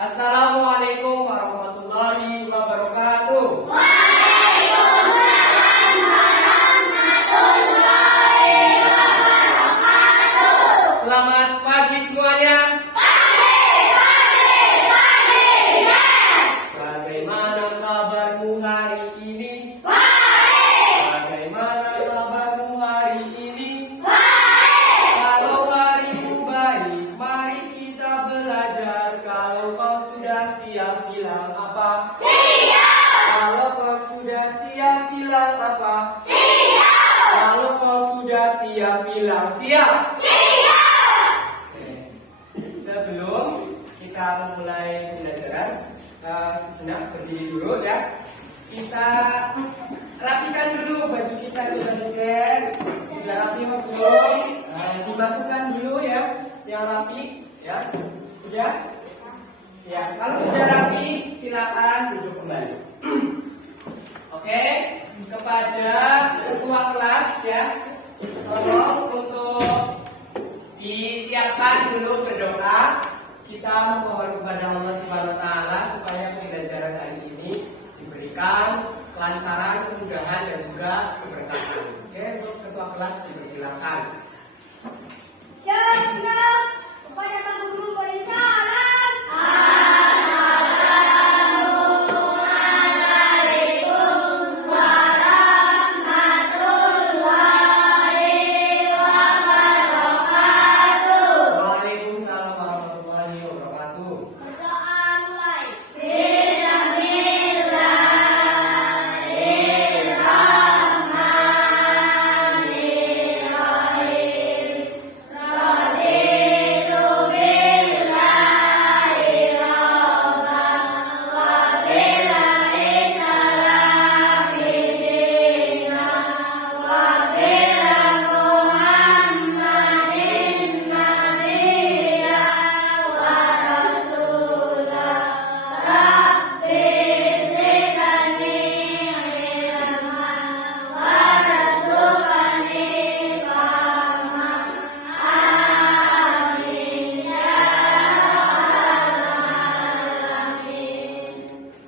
Assalamualaikum warahmatullahi wabarakatuh. Waalaikumsalam warahmatullahi wabarakatuh. Selamat pagi semuanya. Yes. Bagaimana kabarmu hari ini? Baik. Bagaimana kabarmu hari ini? Baik. Kalau harimu baik, mari kita belajar. Kalau kau sudah siap, bilang apa? Siap. Kalau kau sudah siap, bilang apa? Siap. Kalau kau sudah siap, bilang siap. Siap. Sebelum kita memulai pembelajaran, sejenak berdiri dulu ya. Kita rapikan dulu baju kita, coba dicek. Sudah rapi belum? Dimasukkan dulu ya, yang rapi ya. Sudah? Ya, kalau sudah rapi, silakan duduk kembali. Oke, kepada ketua kelas ya, tolong untuk disiapkan dulu berdoa. Kita memohon kepada Allah Subhanahu wa taala supaya pembelajaran hari ini diberikan kelancaran, kemudahan dan juga keberkahan. Oke, untuk ketua kelas dipersilakan. Syukur kepada Pak Guru memberi salam. Assalamualaikum warahmatullahi wabarakatuh. Waalaikumsalam warahmatullahi wabarakatuh. Berdoa mulai. Bismillahirrahmanirrahim. Raditu billahi rabban wa billahi salami dinan wa billah Muhammadin nabiyya wa rasulah. Rabbi zidni ilman warzuqni fahma. Amin ya alamin.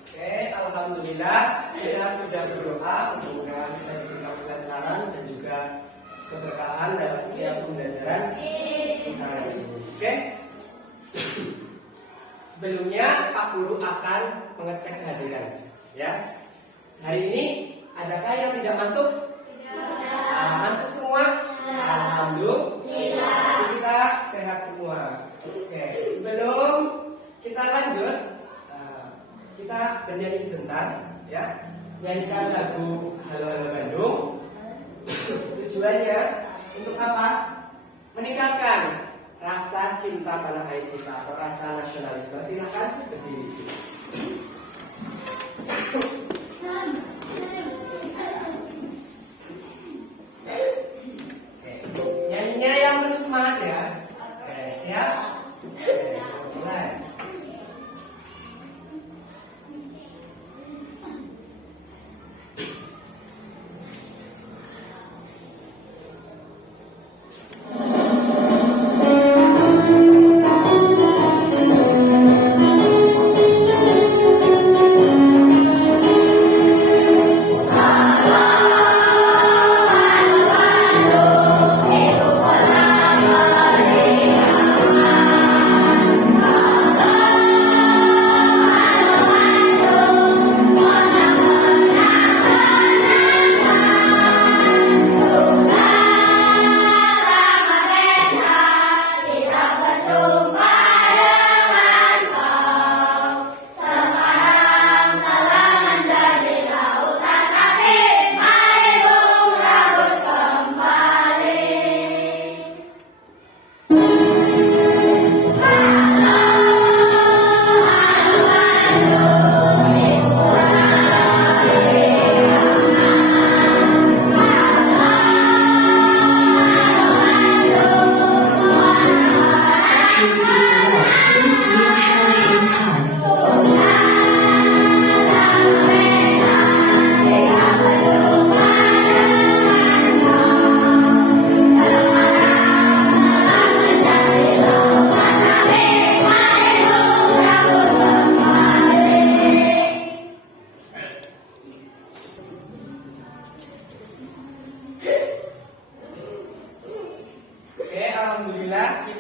Oke, alhamdulillah kita sudah berdoa, mudah-mudahan kita diberikan kelancaran dan juga keberkahan dalam setiap pembelajaran kita hari ini. Oke. Sebelumnya Pak Guru akan mengecek kehadiran, ya. Hari ini adakah yang tidak masuk? Masuk semua? Alhamdulillah. Kita sehat semua. Oke, sebelum kita lanjut, kita bernyanyi sebentar, ya. Nyanyikan lagu Halo Halo Bandung. Tujuannya untuk apa? Meningkatkan rasa cinta tanah air kita atau rasa nasionalisme. Silakan berdiri. Oke, nyanyinya yang penuh semangat ya. Oke, siap? Oke, mulai.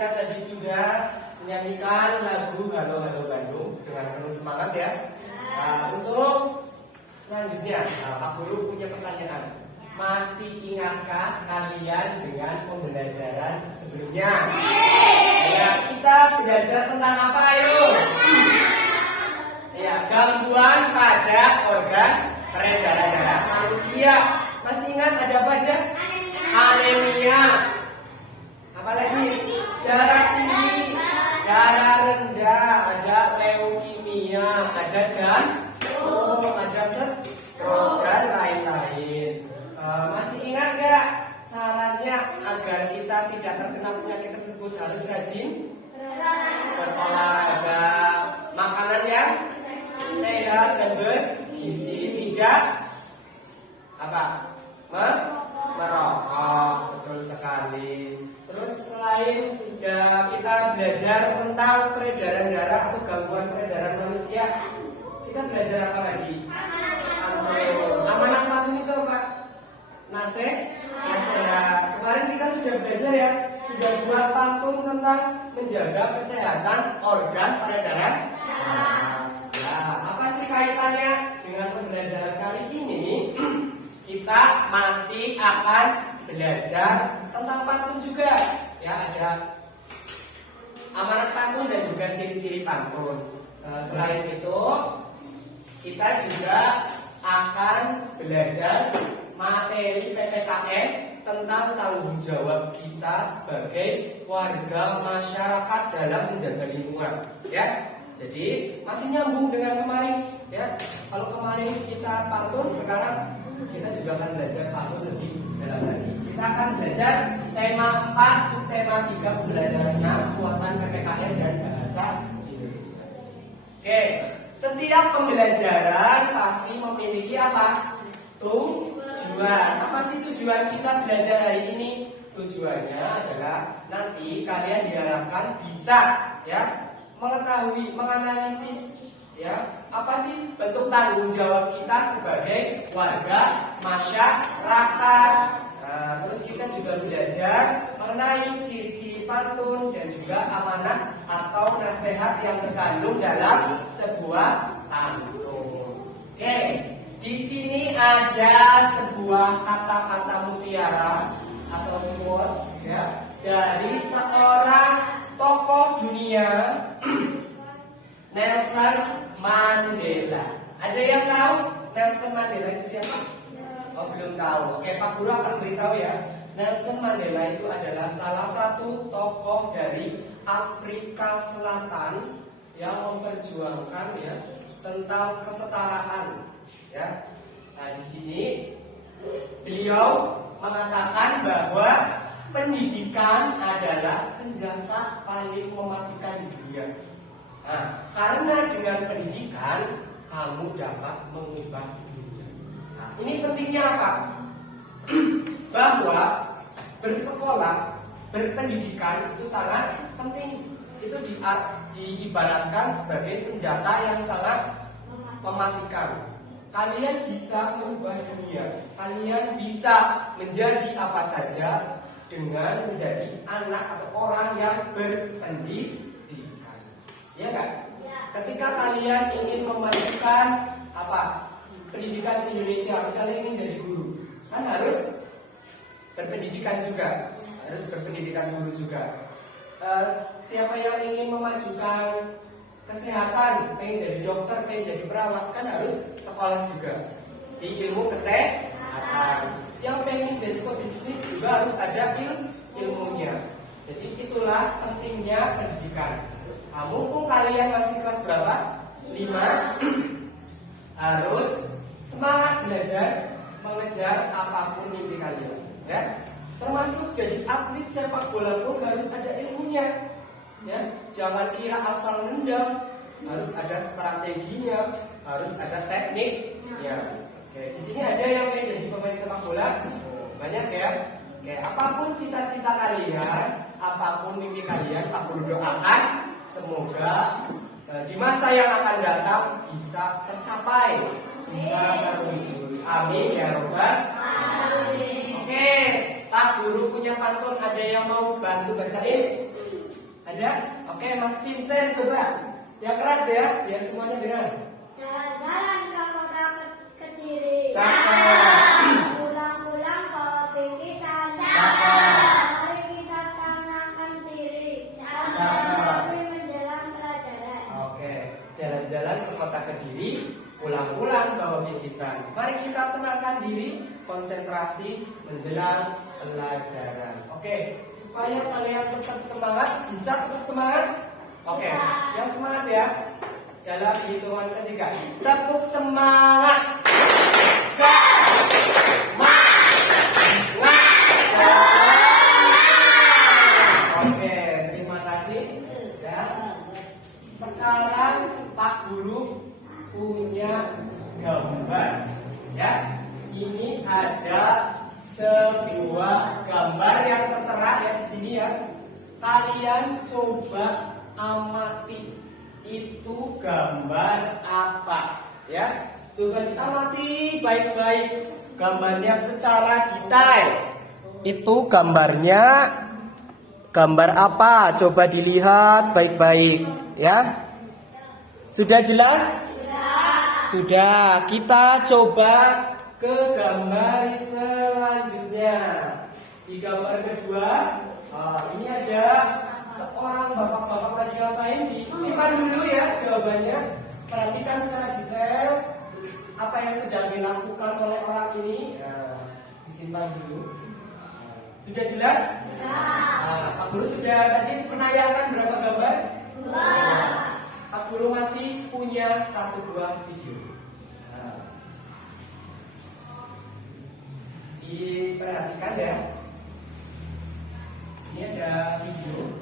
kita tadi sudah menyanyikan lagu Halo Halo Bandung dengan penuh semangat ya. Untuk selanjutnya, Pak Guru punya pertanyaan. Masih ingatkah kalian dengan pembelajaran sebelumnya? Ya, kita belajar tentang apa ayo? Ya, gangguan pada organ peredaran darah manusia. Masih ingat ada apa aja? Anemia. Apalagi? Darah tinggi, darah rendah, ada leukemia, ada jantung, ada stroke dan lain-lain. Masih ingat gak caranya agar kita tidak terkena penyakit tersebut? Harus rajin berolahraga, makanan yang sehat dan bergizi, tidak apa? Merokok, betul sekali. Terus selain kita belajar tentang peredaran darah atau gangguan peredaran manusia, kita belajar apa lagi? Amanat pantun itu apa? Nasihat. Kemarin kita sudah belajar ya, sudah buat pantun tentang menjaga kesehatan organ peredaran. Nah, apa sih kaitannya dengan pembelajaran kali ini? Kita masih akan belajar tentang pantun juga. Ya, ada amanat pantun dan juga ciri-ciri pantun. Selain itu, kita juga akan belajar materi PPKN tentang tanggung jawab kita sebagai warga masyarakat dalam menjaga lingkungan. Ya, jadi masih nyambung dengan kemarin. Ya, kalau kemarin kita pantun, sekarang kita juga akan belajar pantun lebih dalam lagi. Kita akan belajar tema 4, subtema 3 pembelajaran 6, kekuatan PPKN dan bahasa Indonesia. Oke, setiap pembelajaran pasti memiliki apa? Tujuan. Apa sih tujuan kita belajar hari ini? Tujuannya adalah nanti kalian diharapkan bisa ya mengetahui, menganalisis ya apa sih bentuk tanggung jawab kita sebagai warga masyarakat. Nah, terus kita juga belajar mengenai ciri-ciri pantun dan juga amanat atau nasihat yang terkandung dalam sebuah pantun. Oke, di sini ada sebuah kata-kata mutiara atau quotes ya dari seorang tokoh dunia, Nelson Mandela. Ada yang tahu Nelson Mandela itu siapa? Oh, belum tahu. Oke, Pak Guru akan beritahu ya. Nelson Mandela itu adalah salah satu tokoh dari Afrika Selatan yang memperjuangkan ya tentang kesetaraan. Ya. Nah, di sini beliau mengatakan bahwa pendidikan adalah senjata paling mematikan di dunia. Nah, karena dengan pendidikan kamu dapat mengubah dunia. Nah, ini pentingnya apa? Bahwa bersekolah, berpendidikan itu sangat penting. Itu diibaratkan sebagai senjata yang sangat mematikan. Kalian bisa mengubah dunia. Kalian bisa menjadi apa saja dengan menjadi anak atau orang yang berpendidikan. Ya kan? Ketika kalian ingin memajukan apa? Pendidikan di Indonesia, misalnya ingin jadi guru, kan harus berpendidikan juga, harus berpendidikan guru juga. Siapa yang ingin memajukan kesehatan, pengen jadi dokter, pengen jadi perawat, kan harus sekolah juga di ilmu kesehatan. Yang pengen jadi pebisnis juga harus ada ilmunya. Jadi itulah pentingnya pendidikan. Mumpung kalian masih kelas berapa? 5 harus semangat belajar, mengejar apapun mimpi kalian, ya. Termasuk jadi atlet sepak bola pun harus ada ilmunya, ya. Jangan kira asal nendang, harus ada strateginya, harus ada teknik, ya. Oke, di sini ada yang pengen jadi pemain sepak bola, banyak ya. Oke, apapun cita-cita kalian, apapun mimpi kalian, Pak Guru doakan semoga di masa yang akan datang bisa tercapai, bisa terwujud. Amin ya robbal alamin. Oke, Pak Guru punya pantun, ada yang mau bantu bacain? Ada? Oke, Mas Vincent coba. Yang keras ya, biar semuanya dengar. Jalan-jalan ke kota Kediri. Cakep. Pulang-pulang bawa bingkisan. Mari kita tenangkan diri. Tapi menjelang pelajaran. Oke, jalan-jalan ke kota Kediri, pulang-pulang bawa bingkisan. Mari kita tenangkan diri, konsentrasi menjelang pelajaran. Oke, supaya kalian tetap semangat, bisa tetap semangat? Oke, yang semangat ya. Dalam hitungan ketiga, tepuk semangat. Oke, terima kasih. Ya. Sekarang Pak Guru punya gambar. Ya, ini ada sebuah gambar yang tertera ya di sini ya. Kalian coba amati itu gambar apa ya. Coba diamati baik-baik gambarnya secara detail. Itu gambarnya gambar apa? Coba dilihat baik-baik ya. Sudah jelas? Sudah. Kita coba ke gambar selanjutnya. Di gambar kedua, ini ada seorang bapak-bapak lagi ngapain? Disimpan dulu ya jawabannya. Perhatikan secara detail apa yang sedang dilakukan oleh orang ini. Disimpan dulu. Sudah jelas? Pak Guru sudah tadi menayangkan berapa gambar? 2. Pak Guru masih punya 1 buah video. Diperhatikan ya. Ini ada video.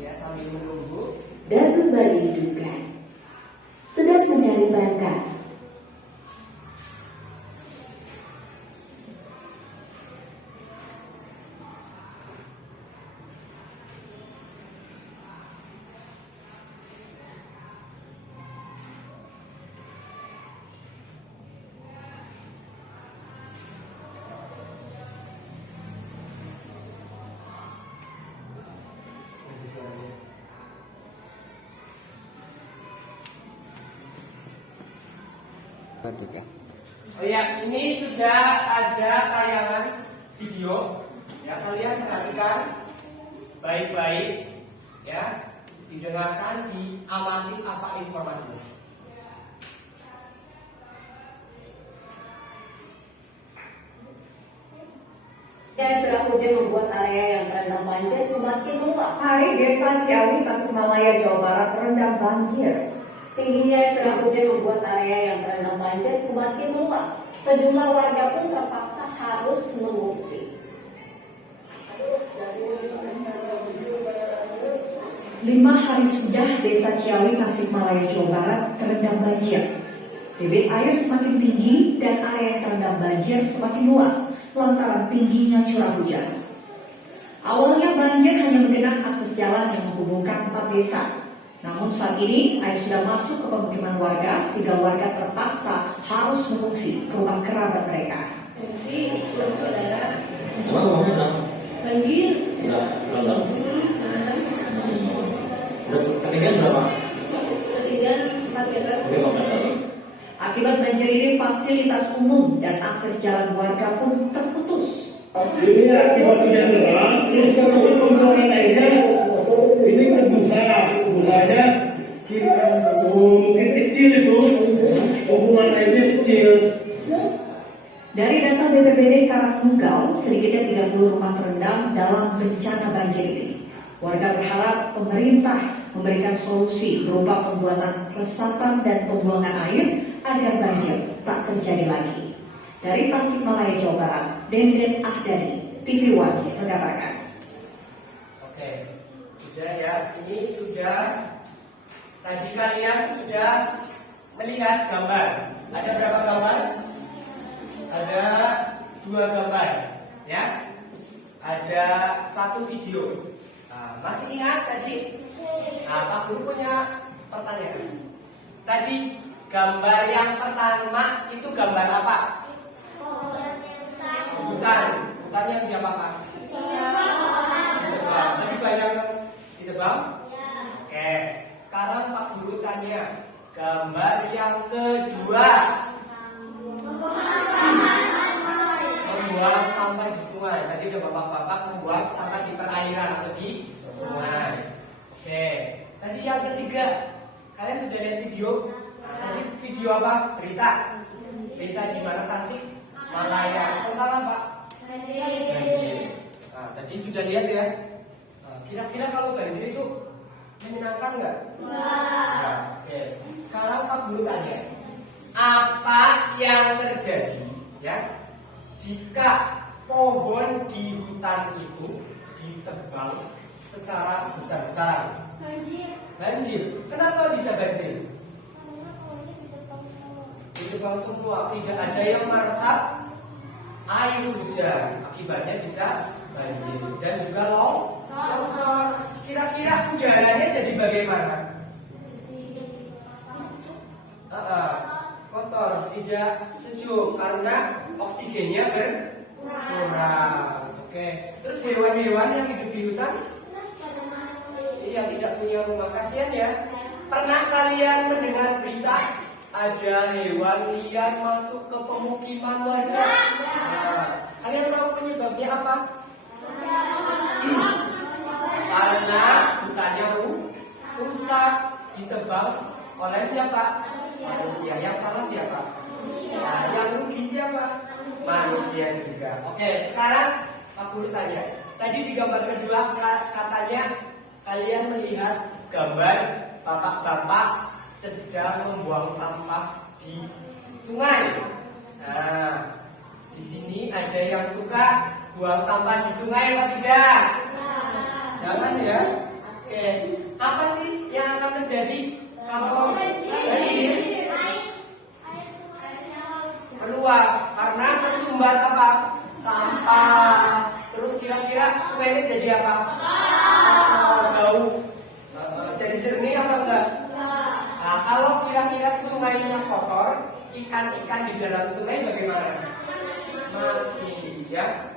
Ya, sambil menunggu. Dan kembali hidupkan. Sedang mencari perangkat. Oh ya, ini sudah ada tayangan video. Ya, kalian perhatikan baik-baik. Ya, didengarkan, diamati apa informasinya. Dan curah hujan membuat area yang terendam banjir semakin meluas. Hari Desa Ciawi, Tasikmalaya, Jawa Barat terendam banjir. Tingginya curah hujan membuat area yang terendam banjir semakin meluas. Sejumlah warga pun terpaksa harus mengungsi. 5 hari sudah Desa Ciawi, Tasikmalaya, Jawa Barat terendam banjir. Debit air semakin tinggi dan area yang terendam banjir semakin luas lantaran tingginya curah hujan. Awalnya banjir hanya menggenang akses jalan yang menghubungkan 4 desa. Namun saat ini air sudah masuk ke pemukiman warga sehingga warga terpaksa harus mengungsi ke rumah kerabat mereka. Fungsi saudara. Emang rumahnya berapa? Banjir. Berapa? Ketinggian berapa? Ketinggian 4 meter. 5 meter. Akibat banjir ini fasilitas umum dan akses jalan warga pun terputus. Ini akibat hujan deras, terus kemudian pembuangan airnya ini kebuhannya mungkin kecil itu, pembuangan airnya kecil. Dari data BPBD Karangnunggal, sedikitnya 30 rumah terendam dalam bencana banjir ini. Warga berharap pemerintah memberikan solusi berupa pembuatan resapan dan pembuangan air agar banjir tak terjadi lagi. Dari Tasikmalaya, Jawa Barat, Denden Ahdani, TV One mengabarkan. Oke, sudah ya. Ini sudah tadi kalian sudah melihat gambar. Ada berapa gambar? Ada 2 gambar, ya. Ada 1 video. Nah, masih ingat tadi? Nah, Pak Guru punya pertanyaan. Tadi gambar yang pertama itu gambar apa? Bukan yang diapakan? Ditebang. Tadi banyak yang ditebang? Oke. Sekarang Pak Guru tanya, gambar yang kedua. Membuang sampah di sungai. Tadi udah bapak-bapak membuang sampah di perairan atau di sungai. Oke. Tadi yang ketiga, kalian sudah lihat video? Nah, tadi video apa? Berita di mana? Tasik Malaya. Tentang apa? Banjir. Nah, tadi sudah lihat ya. Nah, kira-kira kalau banjir itu menyenangkan nggak? Nah, oke. Sekarang Pak Guru tanya, apa yang terjadi ya jika pohon di hutan itu ditebang secara besar-besaran? Banjir. Kenapa bisa banjir? Ditebang semua, tidak ada yang meresap air hujan, akibatnya bisa banjir dan juga longsor. Kira-kira udaranya jadi bagaimana? Kotor, tidak sejuk karena oksigennya berkurang. Oke. Terus hewan-hewan yang hidup di hutan, iya, tidak punya rumah. Kasihan ya. Pernah kalian mendengar berita ada hewan liar masuk ke pemukiman warga? Nah, kalian tahu penyebabnya apa? Karena hutannya rusak, ditebang oleh siapa? Manusia. Yang salah siapa? Nah, yang rugi siapa? Manusia juga. Oke, sekarang Pak Guru tanya. Tadi di gambar kedua katanya kalian melihat gambar bapak-bapak sedang membuang sampah di sungai. Nah, di sini ada yang suka buang sampah di sungai atau tidak? Jangan ya. Oke. Apa sih yang akan terjadi kalau banjir? Keluar karena tersumbat apa? Sampah. Terus kira-kira sungainya jadi apa? Bau. Jadi jernih apa enggak? Nah, kalau kira-kira sungainya kotor, ikan-ikan di dalam sungai bagaimana? Mati, ya.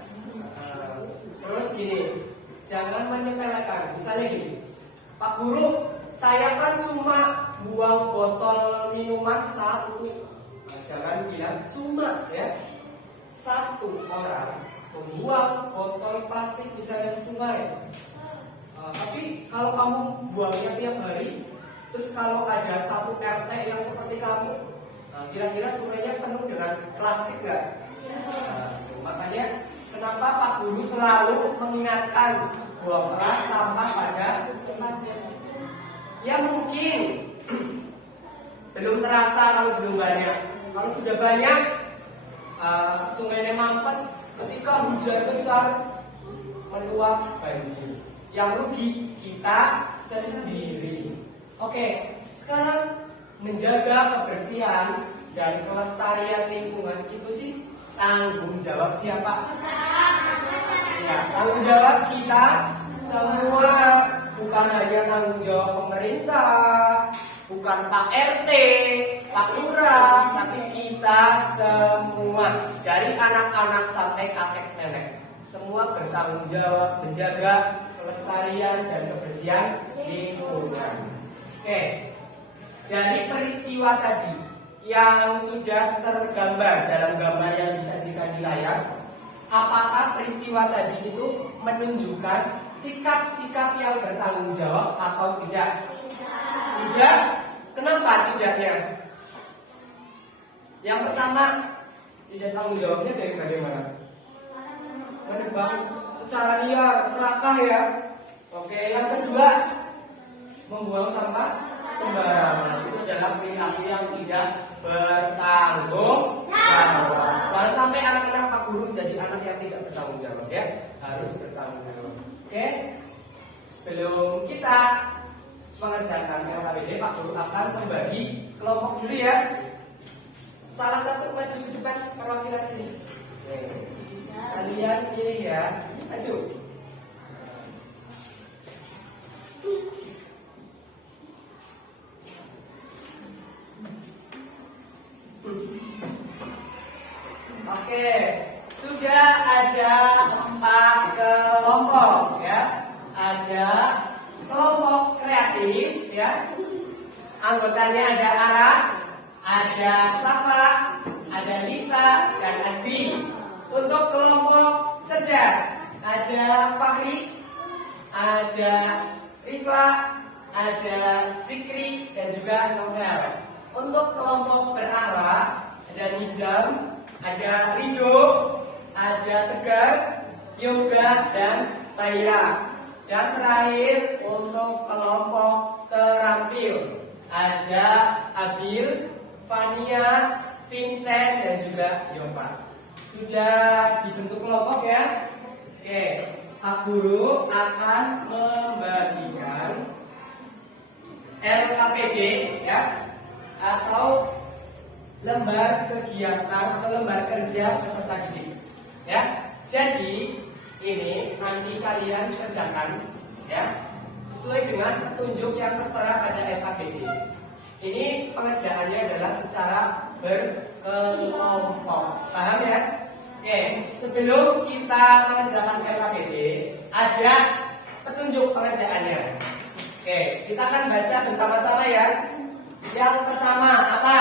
Terus gini, jangan menyepelekan. Misalnya gini, Pak Guru, saya kan cuma buang botol minuman 1. Nah, jangan bilang cuma ya. 1 orang membuang botol plastik misalnya ke sungai. Tapi kalau kamu buangnya tiap hari, terus kalau ada 1 RT yang seperti kamu, kira-kira sungainya penuh dengan plastik nggak? Makanya kenapa Pak Guru selalu mengingatkan buanglah sampah pada tempatnya. Ya mungkin belum terasa kalau belum banyak. Kalau sudah banyak, sungainya mampet. Ketika hujan besar, meluap banjir. Yang rugi kita sendiri. Oke, sekarang menjaga kebersihan dan kelestarian lingkungan itu sih tanggung jawab siapa? Ya, tanggung jawab kita semua, bukan hanya tanggung jawab pemerintah, bukan Pak RT, Pak Lurah, tapi kita semua dari anak-anak sampai kakek nenek, semua bertanggung jawab menjaga kelestarian dan kebersihan lingkungan. Oke, dari peristiwa tadi yang sudah tergambar dalam gambar yang disajikan di layar, apakah peristiwa tadi itu menunjukkan sikap-sikap yang bertanggung jawab atau tidak? Tidak. Kenapa tidaknya? Yang pertama, tidak tanggung jawabnya dari bagaimana? Menebang secara liar, serakah ya. Oke, yang kedua, membuang sampah sembarangan. Itu adalah perilaku yang tidak bertanggung jawab. Jangan sampai anak-anak Pak Guru menjadi anak yang tidak bertanggung jawab ya. Harus bertanggung jawab. Oke. Sebelum kita mengerjakan LKPD, Pak Guru akan membagi kelompok dulu ya. Salah satu maju ke depan perwakilan sini. Kalian pilih ya, maju. Oke, sudah ada 4 kelompok ya. Ada kelompok kreatif ya. Anggotanya ada Ara, ada Safa, ada Lisa, dan Asbi. Untuk kelompok cerdas ada Fahri, ada Rifa, ada Zikri, dan juga Novel. Untuk kelompok berarah ada Nizam, ada Rido, ada Tegar, Yoga, dan Taira. Dan terakhir untuk kelompok terampil ada Abil, Fania, Vincent, dan juga Yova. Sudah dibentuk kelompok ya? Oke, Pak Guru akan membagikan LKPD ya, atau lembar kegiatan atau lembar kerja peserta didik ya. Jadi ini nanti kalian kerjakan ya sesuai dengan petunjuk yang tertera pada LKPD. Ini pengerjaannya adalah secara berkelompok, paham ya? Oke, sebelum kita mengerjakan LKPD ada petunjuk pengerjaannya. Oke, kita akan baca bersama-sama ya. Yang pertama apa?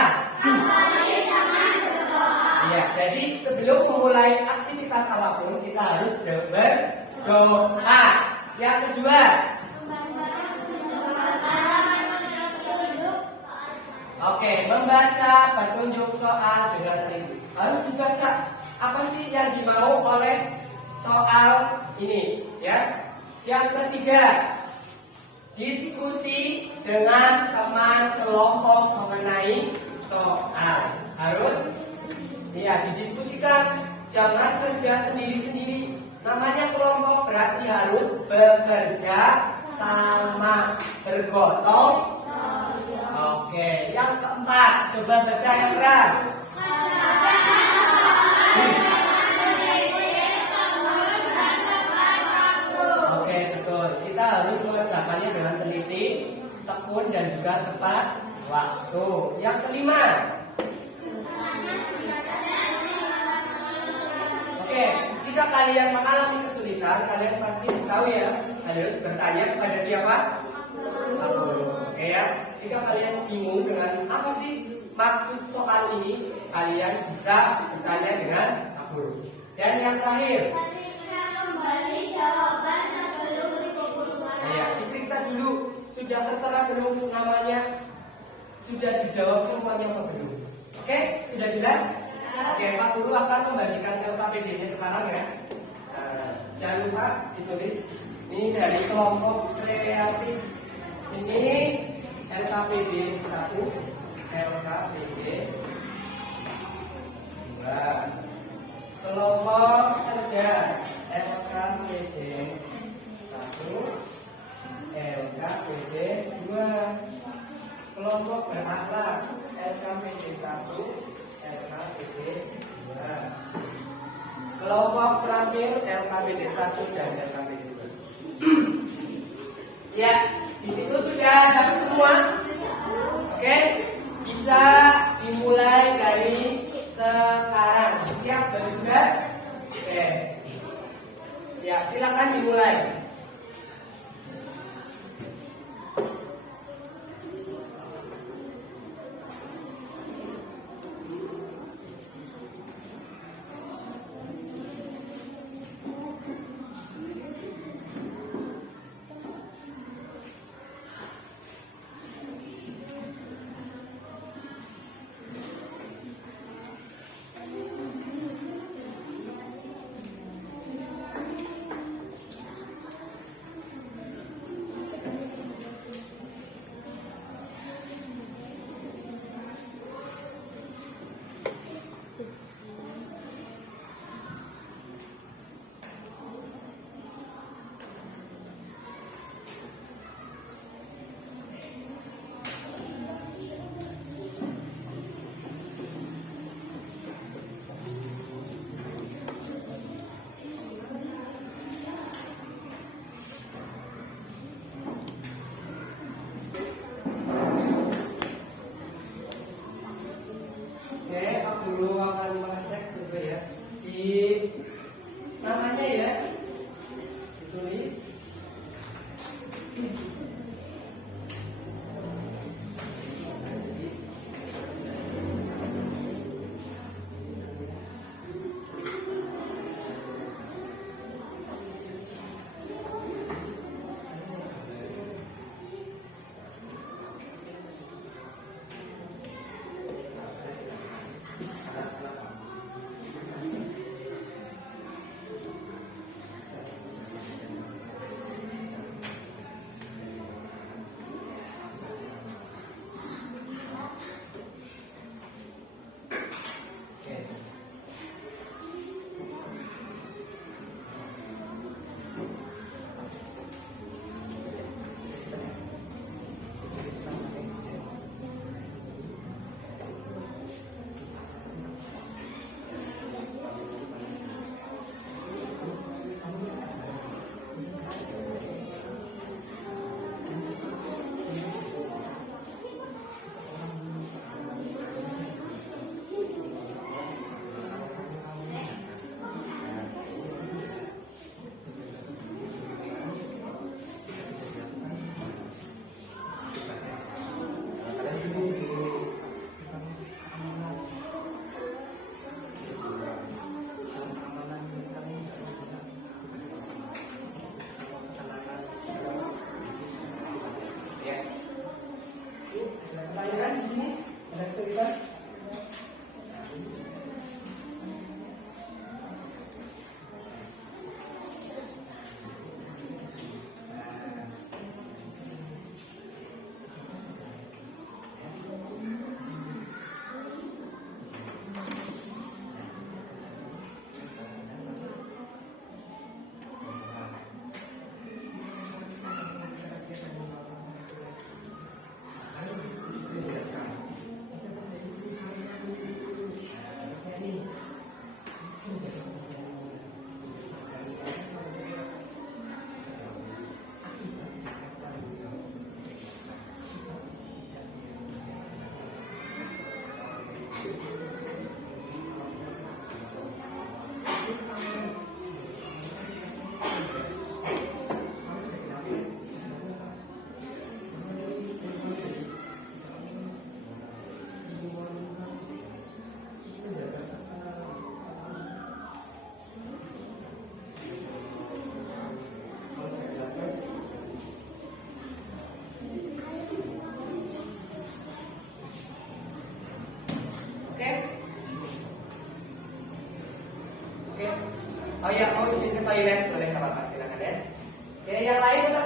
Ya, jadi sebelum memulai aktivitas apapun kita harus berdoa. Yang kedua, oke, membaca petunjuk soal dengan teliti. Harus dibaca apa sih yang dimau oleh soal ini, ya. Yang ketiga, diskusi dengan teman kelompok mengenai soal. Harus ya didiskusikan, jangan kerja sendiri-sendiri. Namanya kelompok berarti harus bekerja sama, bergotong. Oke, yang keempat, coba baca yang keras. Oke, betul. Kita harus mengerjakannya dengan teliti, tekun, dan juga tepat waktu. Yang kelima. Oke, jika kalian mengalami kesulitan, kalian pasti tahu ya, harus bertanya kepada siapa? Oke ya, jika kalian bingung dengan apa sih maksud soal ini, kalian bisa bertanya dengan aku. Dan yang terakhir, ya, diperiksa dulu sudah tertera belum namanya, sudah dijawab semuanya apa belum? Oke, sudah jelas? Oke, Pak Guru akan membagikan LKPD-nya sekarang ya. Jangan lupa ditulis. Ini dari kelompok kreatif. Ini LKPD 1, LKPD 2. Kelompok cerdas LKPD 1, LKPD 2. Kelompok berakhlak LKPD 1, LKPD 2. Kelompok terampil LKPD 1 dan LKPD 2. Ya, di situ sudah dapat semua. Oke, bisa dimulai dari sekarang. Siap bertugas? Oke. Ya, silakan dimulai.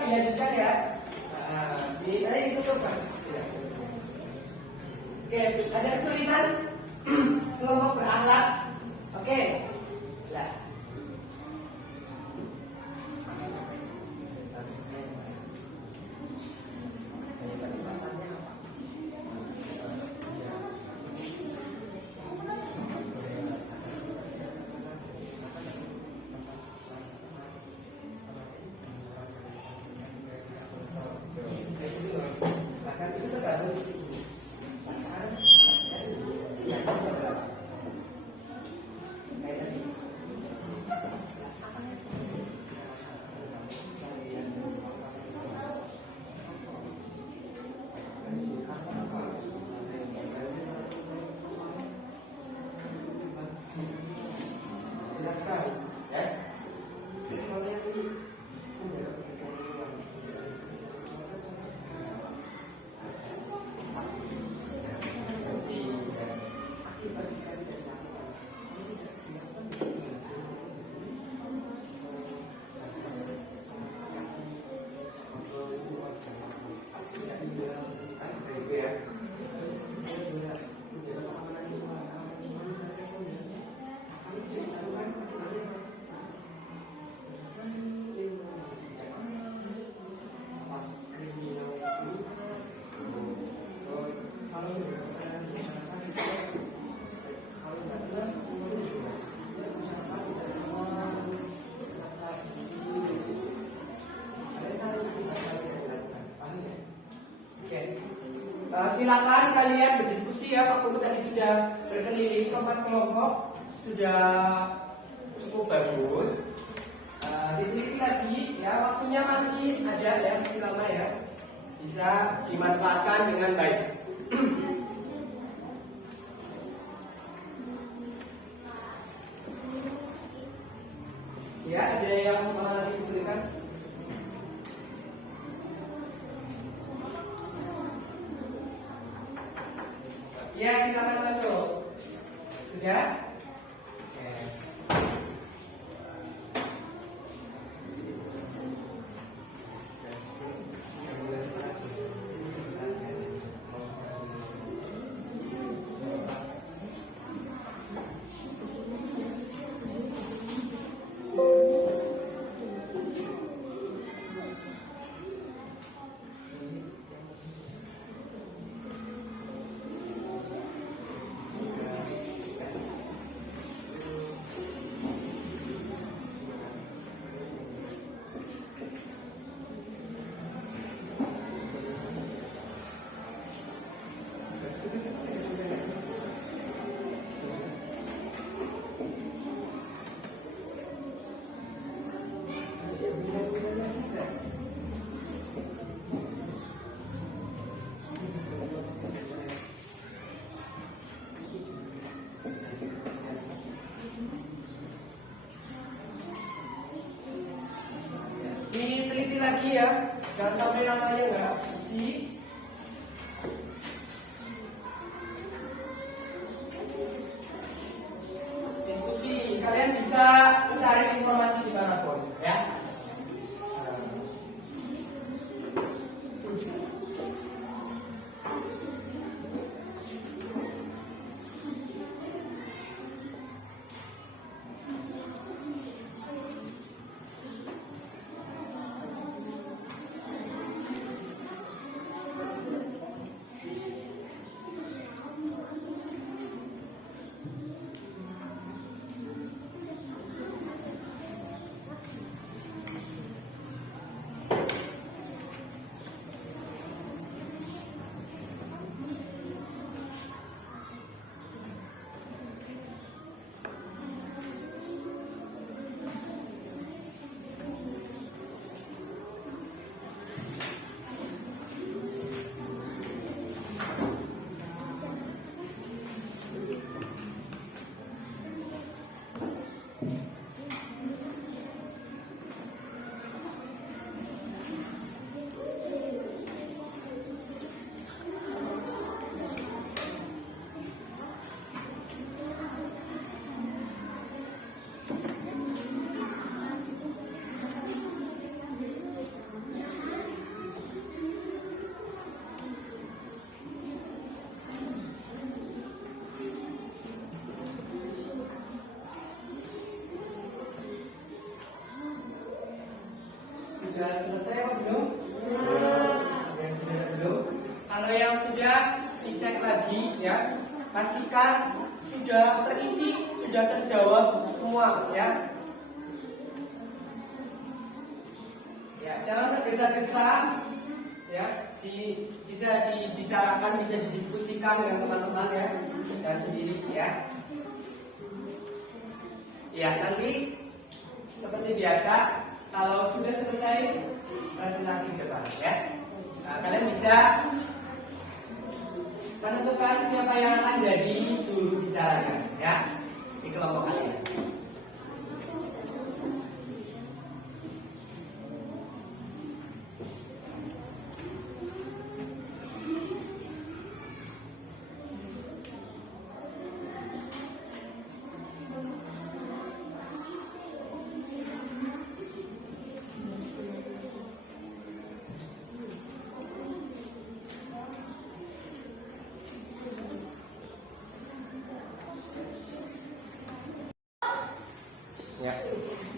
dilanjutkan ya. Nah, ini tadi ditutup kan? Ya. Oke, ada kesulitan? Kelompok berakhlak. Oke. Nah. Bahkan itu tergantung sasaran. Kayak tadi. Jelas sekali, ya. Soalnya ini menjaga keseimbangan. Silakan kalian berdiskusi ya. Pak Guru tadi sudah berkeliling ke 4 kelompok, sudah cukup bagus. Diteliti lagi ya, waktunya masih ada ya, masih lama ya, bisa dimanfaatkan dengan baik. Ya, ada yang disulikan? Ya, silakan masuk. Sudah? Oke. Diteliti lagi ya, jangan sampai namanya nggak isi. Diskusi, kalian bisa mencari informasi di manapun ya. sudah selesai apa belum? Yang sudah belum? Kalau yang sudah dicek lagi ya, pastikan sudah terisi, sudah terjawab semua ya. Ya, jangan tergesa-gesa ya, bisa dibicarakan, bisa didiskusikan dengan teman-teman ya, dan sendiri ya. Ya, nanti seperti biasa kalau sudah selesai presentasi ke depan ya. Nah, kalian bisa menentukan siapa yang akan jadi juru bicaranya ya di kelompok kalian.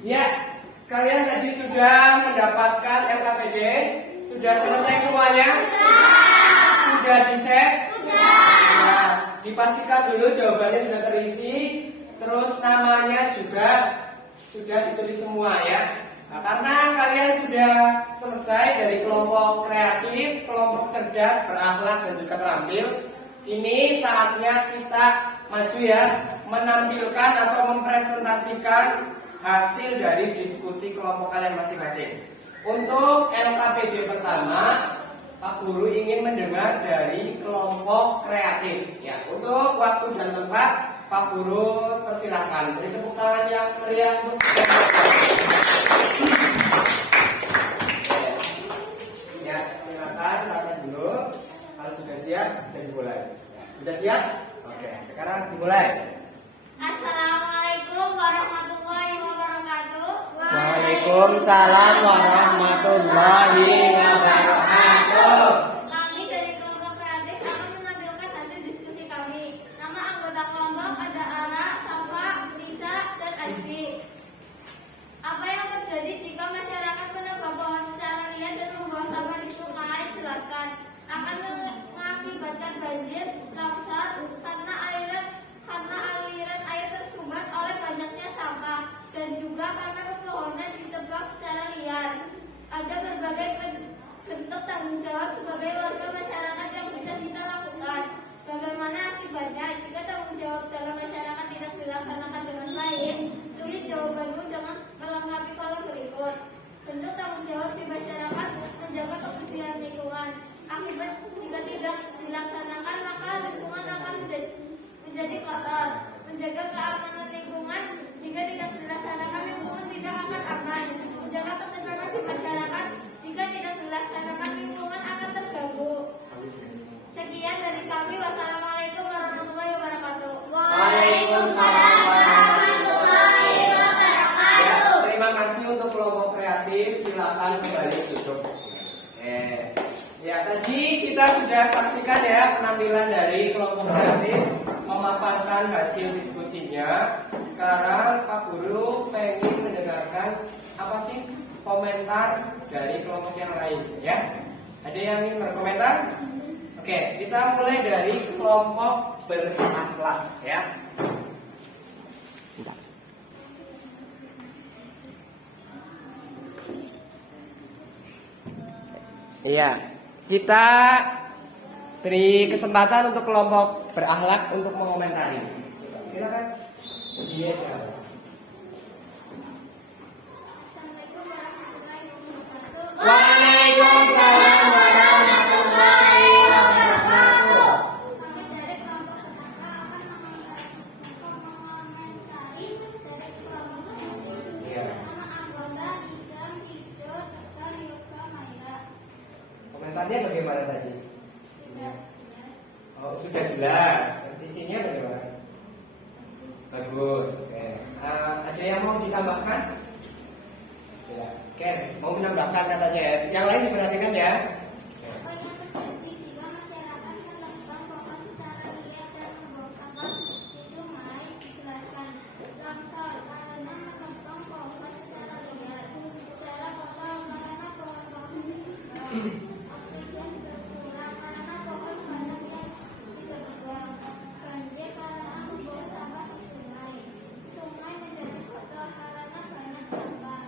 Ya, kalian tadi sudah mendapatkan LKPD? Sudah selesai semuanya? Sudah dicek? Nah, dipastikan dulu jawabannya sudah terisi. Terus namanya juga sudah ditulis semua ya. Nah, karena kalian sudah selesai dari kelompok kreatif, kelompok cerdas, berakhlak, dan juga terampil, ini saatnya kita maju ya, menampilkan atau mempresentasikan hasil dari diskusi kelompok kalian masing-masing. Untuk LKPD pertama, Pak Guru ingin mendengar dari kelompok kreatif. Ya, untuk waktu dan tempat, Pak Guru persilahkan. Beri tepuk tangan yang meriah untuk ya, silakan tanya dulu. Kalau sudah siap, bisa dimulai. Sudah siap? Oke, sekarang dimulai. Assalamualaikum warahmatullahi wabarakatuh. Waalaikumsalam warahmatullahi wabarakatuh. Kami dari kelompok kreatif akan menampilkan hasil diskusi kami. Nama anggota kelompok ada Ara, Safa, Lisa, dan Azbi. Apa yang terjadi jika masyarakat menebang pohon secara liar dan membuang sampah di sungai? Jelaskan. Akan mengakibatkan banjir, longsor, karena aliran air tersumbat oleh banyaknya sampah, dan juga karena pepohonan ditebang secara liar. Ada berbagai bentuk tanggung jawab sebagai warga masyarakat yang bisa kita lakukan. Bagaimana akibatnya jika tanggung jawab dalam masyarakat tidak dilaksanakan dengan baik? Tulis jawabanmu dengan melengkapi kolom berikut. Bentuk tanggung jawab di masyarakat menjaga kebersihan lingkungan. Akibat jika tidak dilaksanakan, maka lingkungan akan menjadi kotor. Menjaga keamanan lingkungan, jika tidak dilaksanakan, lingkungan tidak akan aman. Menjaga ketenangan di masyarakat, jika tidak dilaksanakan, lingkungan akan terganggu. Sekian dari kami. Wassalamualaikum warahmatullahi wabarakatuh. Waalaikumsalam warahmatullahi wabarakatuh. Terima kasih untuk kelompok kreatif. Silakan kembali tutup. Ya, tadi kita sudah saksikan ya penampilan dari kelompok kreatif memaparkan hasil diskusinya. Sekarang Pak Guru pengen mendengarkan apa sih komentar dari kelompok yang lain ya. Ada yang ingin berkomentar? Oke, kita mulai dari kelompok berakhlak ya. Iya, kita beri kesempatan untuk kelompok berakhlak untuk mengomentari. Silakan. Iya, silakan. Assalamualaikum warahmatullahi wabarakatuh. Waalaikumsalam warahmatullahi wabarakatuh. Kami dari kelompok bersama akan mengomentari dari kelompok kreatif. Iya. Nama anggota Islam, Hijo, Tegar, Yoga, Maira. Komentarnya bagaimana tadi? Sudah Oh, sudah jelas. Isinya bagaimana? Bagus. Oke. Ada yang mau ditambahkan? Ya. Oke, mau menambahkan katanya ya. Yang lain diperhatikan ya. Apa yang terjadi jika masyarakat menebang pohon secara liar dan membuang sampah di sungai? Jelaskan. Longsor karena menebang pohon secara liar. Secara total karena Oksigen berkurang karena pohon banyak yang tidak berbuah. Banjir karena membuang sampah di sungai. Sungai menjadi kotor karena banyak sampah.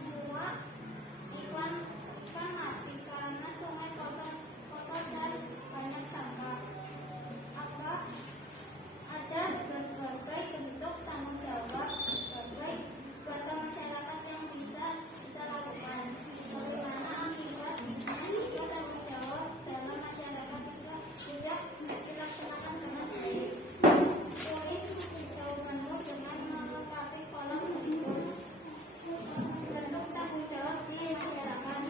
Semua ikan mati karena sungai kotor dan banyak sampah. Apa ada berbagai bentuk tanggung jawab kepada masyarakat yang bisa kita lakukan. Bagaimana akibat tanggung jawab dalam masyarakat juga tidak dilaksanakan dengan baik. Tulis jawabanmu dengan melengkapi kolom berikut. Bentuk tanggung jawab di masyarakat. 1.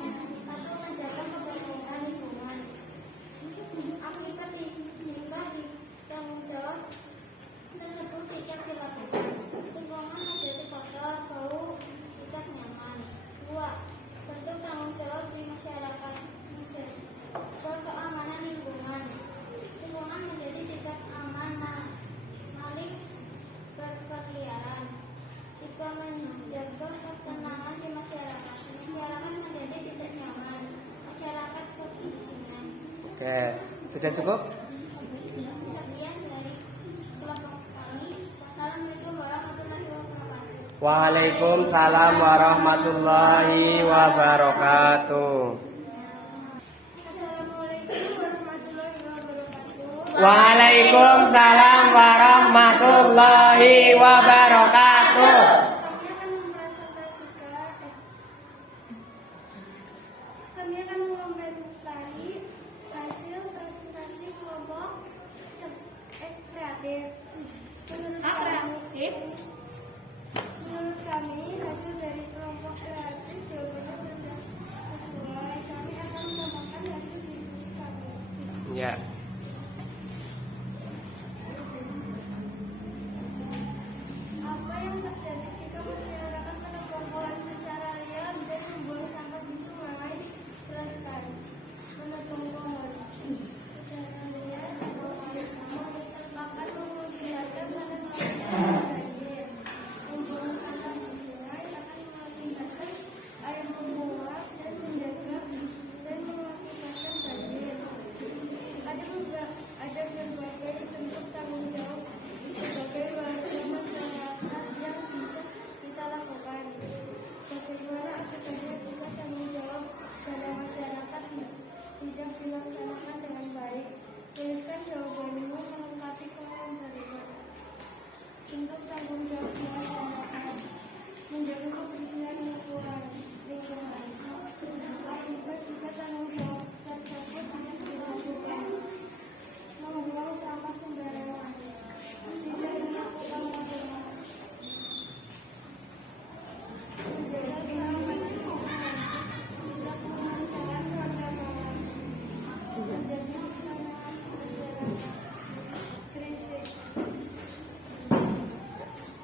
Menjaga kebersihan lingkungan. Akibat hingga di tanggung jawab tersebut tidak dilakukan. Lingkungan menjadi kotor, bau, tidak nyaman. 2. Bentuk tanggung jawab di masyarakat keamanan lingkungan. Lingkungan menjadi tidak aman, maling berkeliaran. 3. Menjaga ketenangan di masyarakat. Masyarakat menjadi tidak nyaman. Masyarakat kedisiplinan. Oke, sudah cukup? Sekian dari kelompok kami. Wassalamualaikum warahmatullahi wabarakatuh. Waalaikumsalam warahmatullahi wabarakatuh. Assalamualaikum warahmatullahi wabarakatuh. Waalaikumsalam warahmatullahi wabarakatuh. Kami akan mengomentari hasil presentasi kelompok kreatif. Menurut kami, hasil dari kelompok kreatif jawabannya sudah sesuai. Kami akan menambahkan hasil diskusi kami. Ya. Apa yang terjadi jika masyarakat menebang pohon secara liar dan membuang sampah di sungai? Jelaskan. Menebang pohon secara liar akan mengakibatkan pada banjir. Membuang sampah di sungai akan mengakibatkan air menguap dan mengakibatkan banjir. Ada berbagai bentuk tanggung jawab sebagai warga masyarakat yang bisa kita lakukan. Bagaimana akibatnya jika tanggung jawab dalam masyarakat tidak dilaksanakan dengan baik? Tuliskan jawabanmu melengkapi kolom berikut. Bentuk tanggung jawab masyarakat. Menjaga kebersihan lingkungan. Akibat jika tanggung jawab tersebut tidak dilakukan. Membuang sampah sembarangan. Tidak dilakukan moderasi. Menjaga keamanan lingkungan. Tidak memanfaatkan perdagangan. Menjaga keamanan masyarakat. Krisis.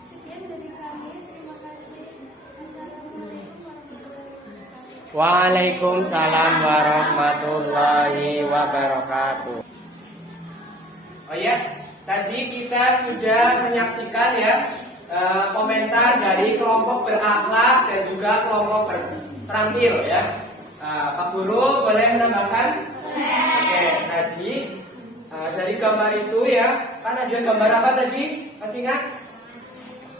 Sekian dari kami. Terima kasih. Assalamualaikum warahmatullahi wabarakatuh. Waalaikumsalam warahmatullahi wabarakatuh. Oh ya, tadi kita sudah menyaksikan ya komentar dari kelompok berakhlak dan juga kelompok terampil ya. Pak Guru boleh menambahkan? Oke, tadi dari gambar itu ya, kan ada gambar apa tadi? Masih ingat?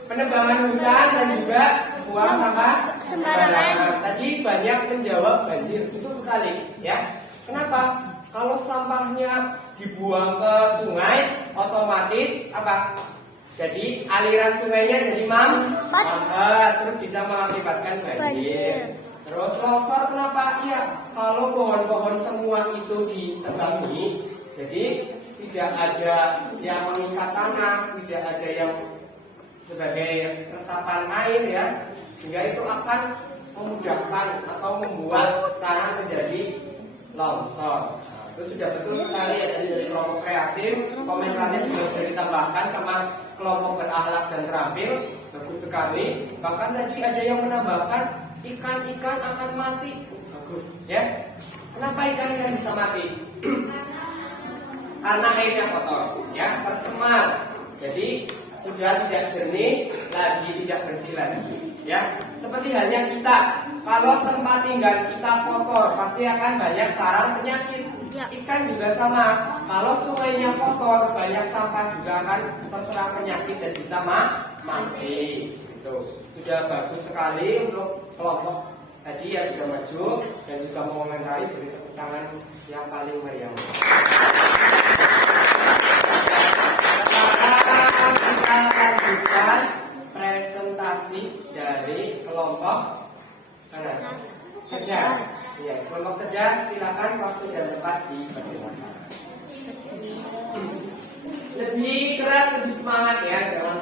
Penebangan hutan dan juga buang sampah sembarangan. Tadi banyak menjawab banjir, betul sekali ya. Kenapa? Kalau sampahnya dibuang ke sungai, otomatis apa? Jadi aliran sungainya jadi mampet, terus bisa mengakibatkan banjir. Terus longsor kenapa? Iya, kalau pohon-pohon semua itu ditebangi, jadi tidak ada yang mengikat tanah, tidak ada yang sebagai resapan air ya, sehingga itu akan memudahkan atau membuat tanah menjadi longsor. Itu sudah betul sekali ya dari kelompok kreatif, komentarnya juga sudah ditambahkan sama kelompok berakhlak dan terampil, bagus sekali. Bahkan tadi ada yang menambahkan ikan-ikan akan mati, bagus ya. Kenapa ikan-ikan bisa mati? Karena airnya kotor, ya tercemar. Jadi sudah tidak jernih lagi, tidak bersih lagi, ya. seperti halnya kita, kalau tempat tinggal kita kotor, pasti akan banyak sarang penyakit. Ikan juga sama, kalau sungainya kotor, banyak sampah juga akan terserang penyakit dan bisa mati. Itu sudah bagus sekali untuk kelompok tadi yang sudah maju dan juga mengomentari, beri tepuk tangan yang paling meriah. Sekarang kita lanjutkan presentasi dari kelompok cerdas. Ya, kelompok cerdas, silakan waktu dan tempat dipersilakan. Lebih keras, lebih semangat ya, jangan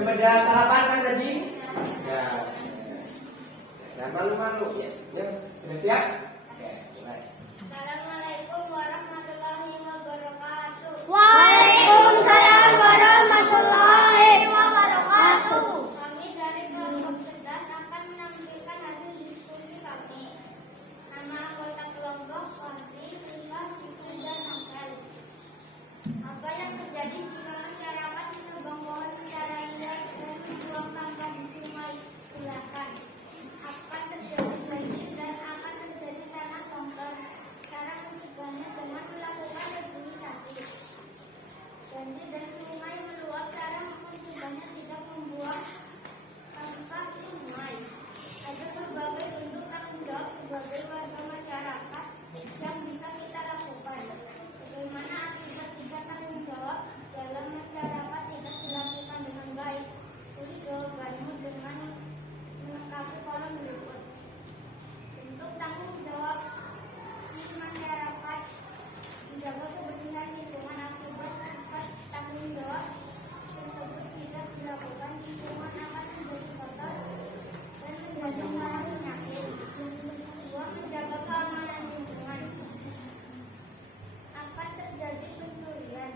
pada sarapan kan tadi? Ya, jangan malu-malu ya. Ya, sudah siap? Oke, mulai. Assalamualaikum warahmatullahi wabarakatuh. Waalaikumsalam warahmatullahi wabarakatuh. Kami dari kelompok cerdas akan menampilkan hasil diskusi kami. Nama anggota kelompok Wati, Risa, Siti, dan Novel. Apa yang terjadi jika masyarakat menebang pohon secara liar dan membuang sampah di sungai belakang? Akan terjadi banjir dan akan terjadi tanah longsor. Cara mencegahnya dengan melakukan regenerasi. Banjir dan sungai meluap, cara mencegahnya tidak membuang sampah di sungai. Ada berbagai bentuk tanggung jawab sebagai warga masyarakat yang bisa kita lakukan. Bagaimana akibat tidak tanggung jawab dalam masyarakat tidak dilakukan dengan baik? Tulis jawabanmu dengan melengkapi kolom berikut. Bentuk tanggung jawab di masyarakat: menjaga kebersihan lingkungan. Akibat tanggung jawab tersebut tidak dilakukan, lingkungan akan menjadi kotor dan menjadi sarang penyakit. Dua, menjaga keamanan lingkungan. Akan terjadi pencurian.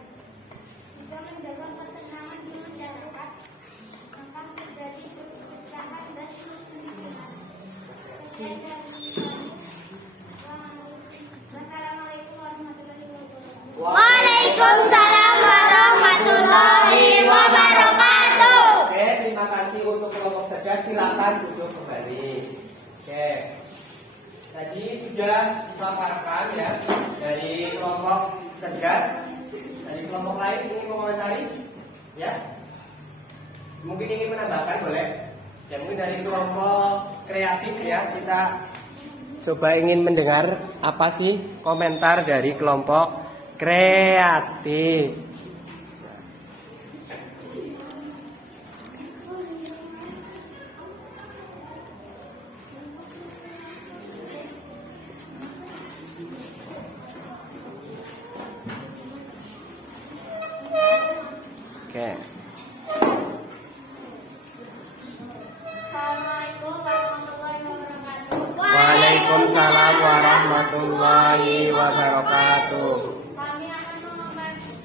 Tiga, menjaga ketenangan di masyarakat. Akan terjadi perpecahan dan perselisihan. Wassalamualaikum warahmatullahi wabarakatuh. Waalaikumsalam warahmatullahi wabarakatuh. Oke, terima kasih untuk kelompok cerdas. Silakan duduk kembali. Oke, tadi sudah dipaparkan ya dari kelompok cerdas. Dari kelompok lain ingin mengomentari, ya? Mungkin ingin menambahkan, boleh? Ya, mungkin dari kelompok kreatif ya, kita coba ingin mendengar apa sih komentar dari kelompok kreatif. Oke. Assalamualaikum warahmatullahi wabarakatuh. Waalaikumsalam warahmatullahi wabarakatuh. Kami akan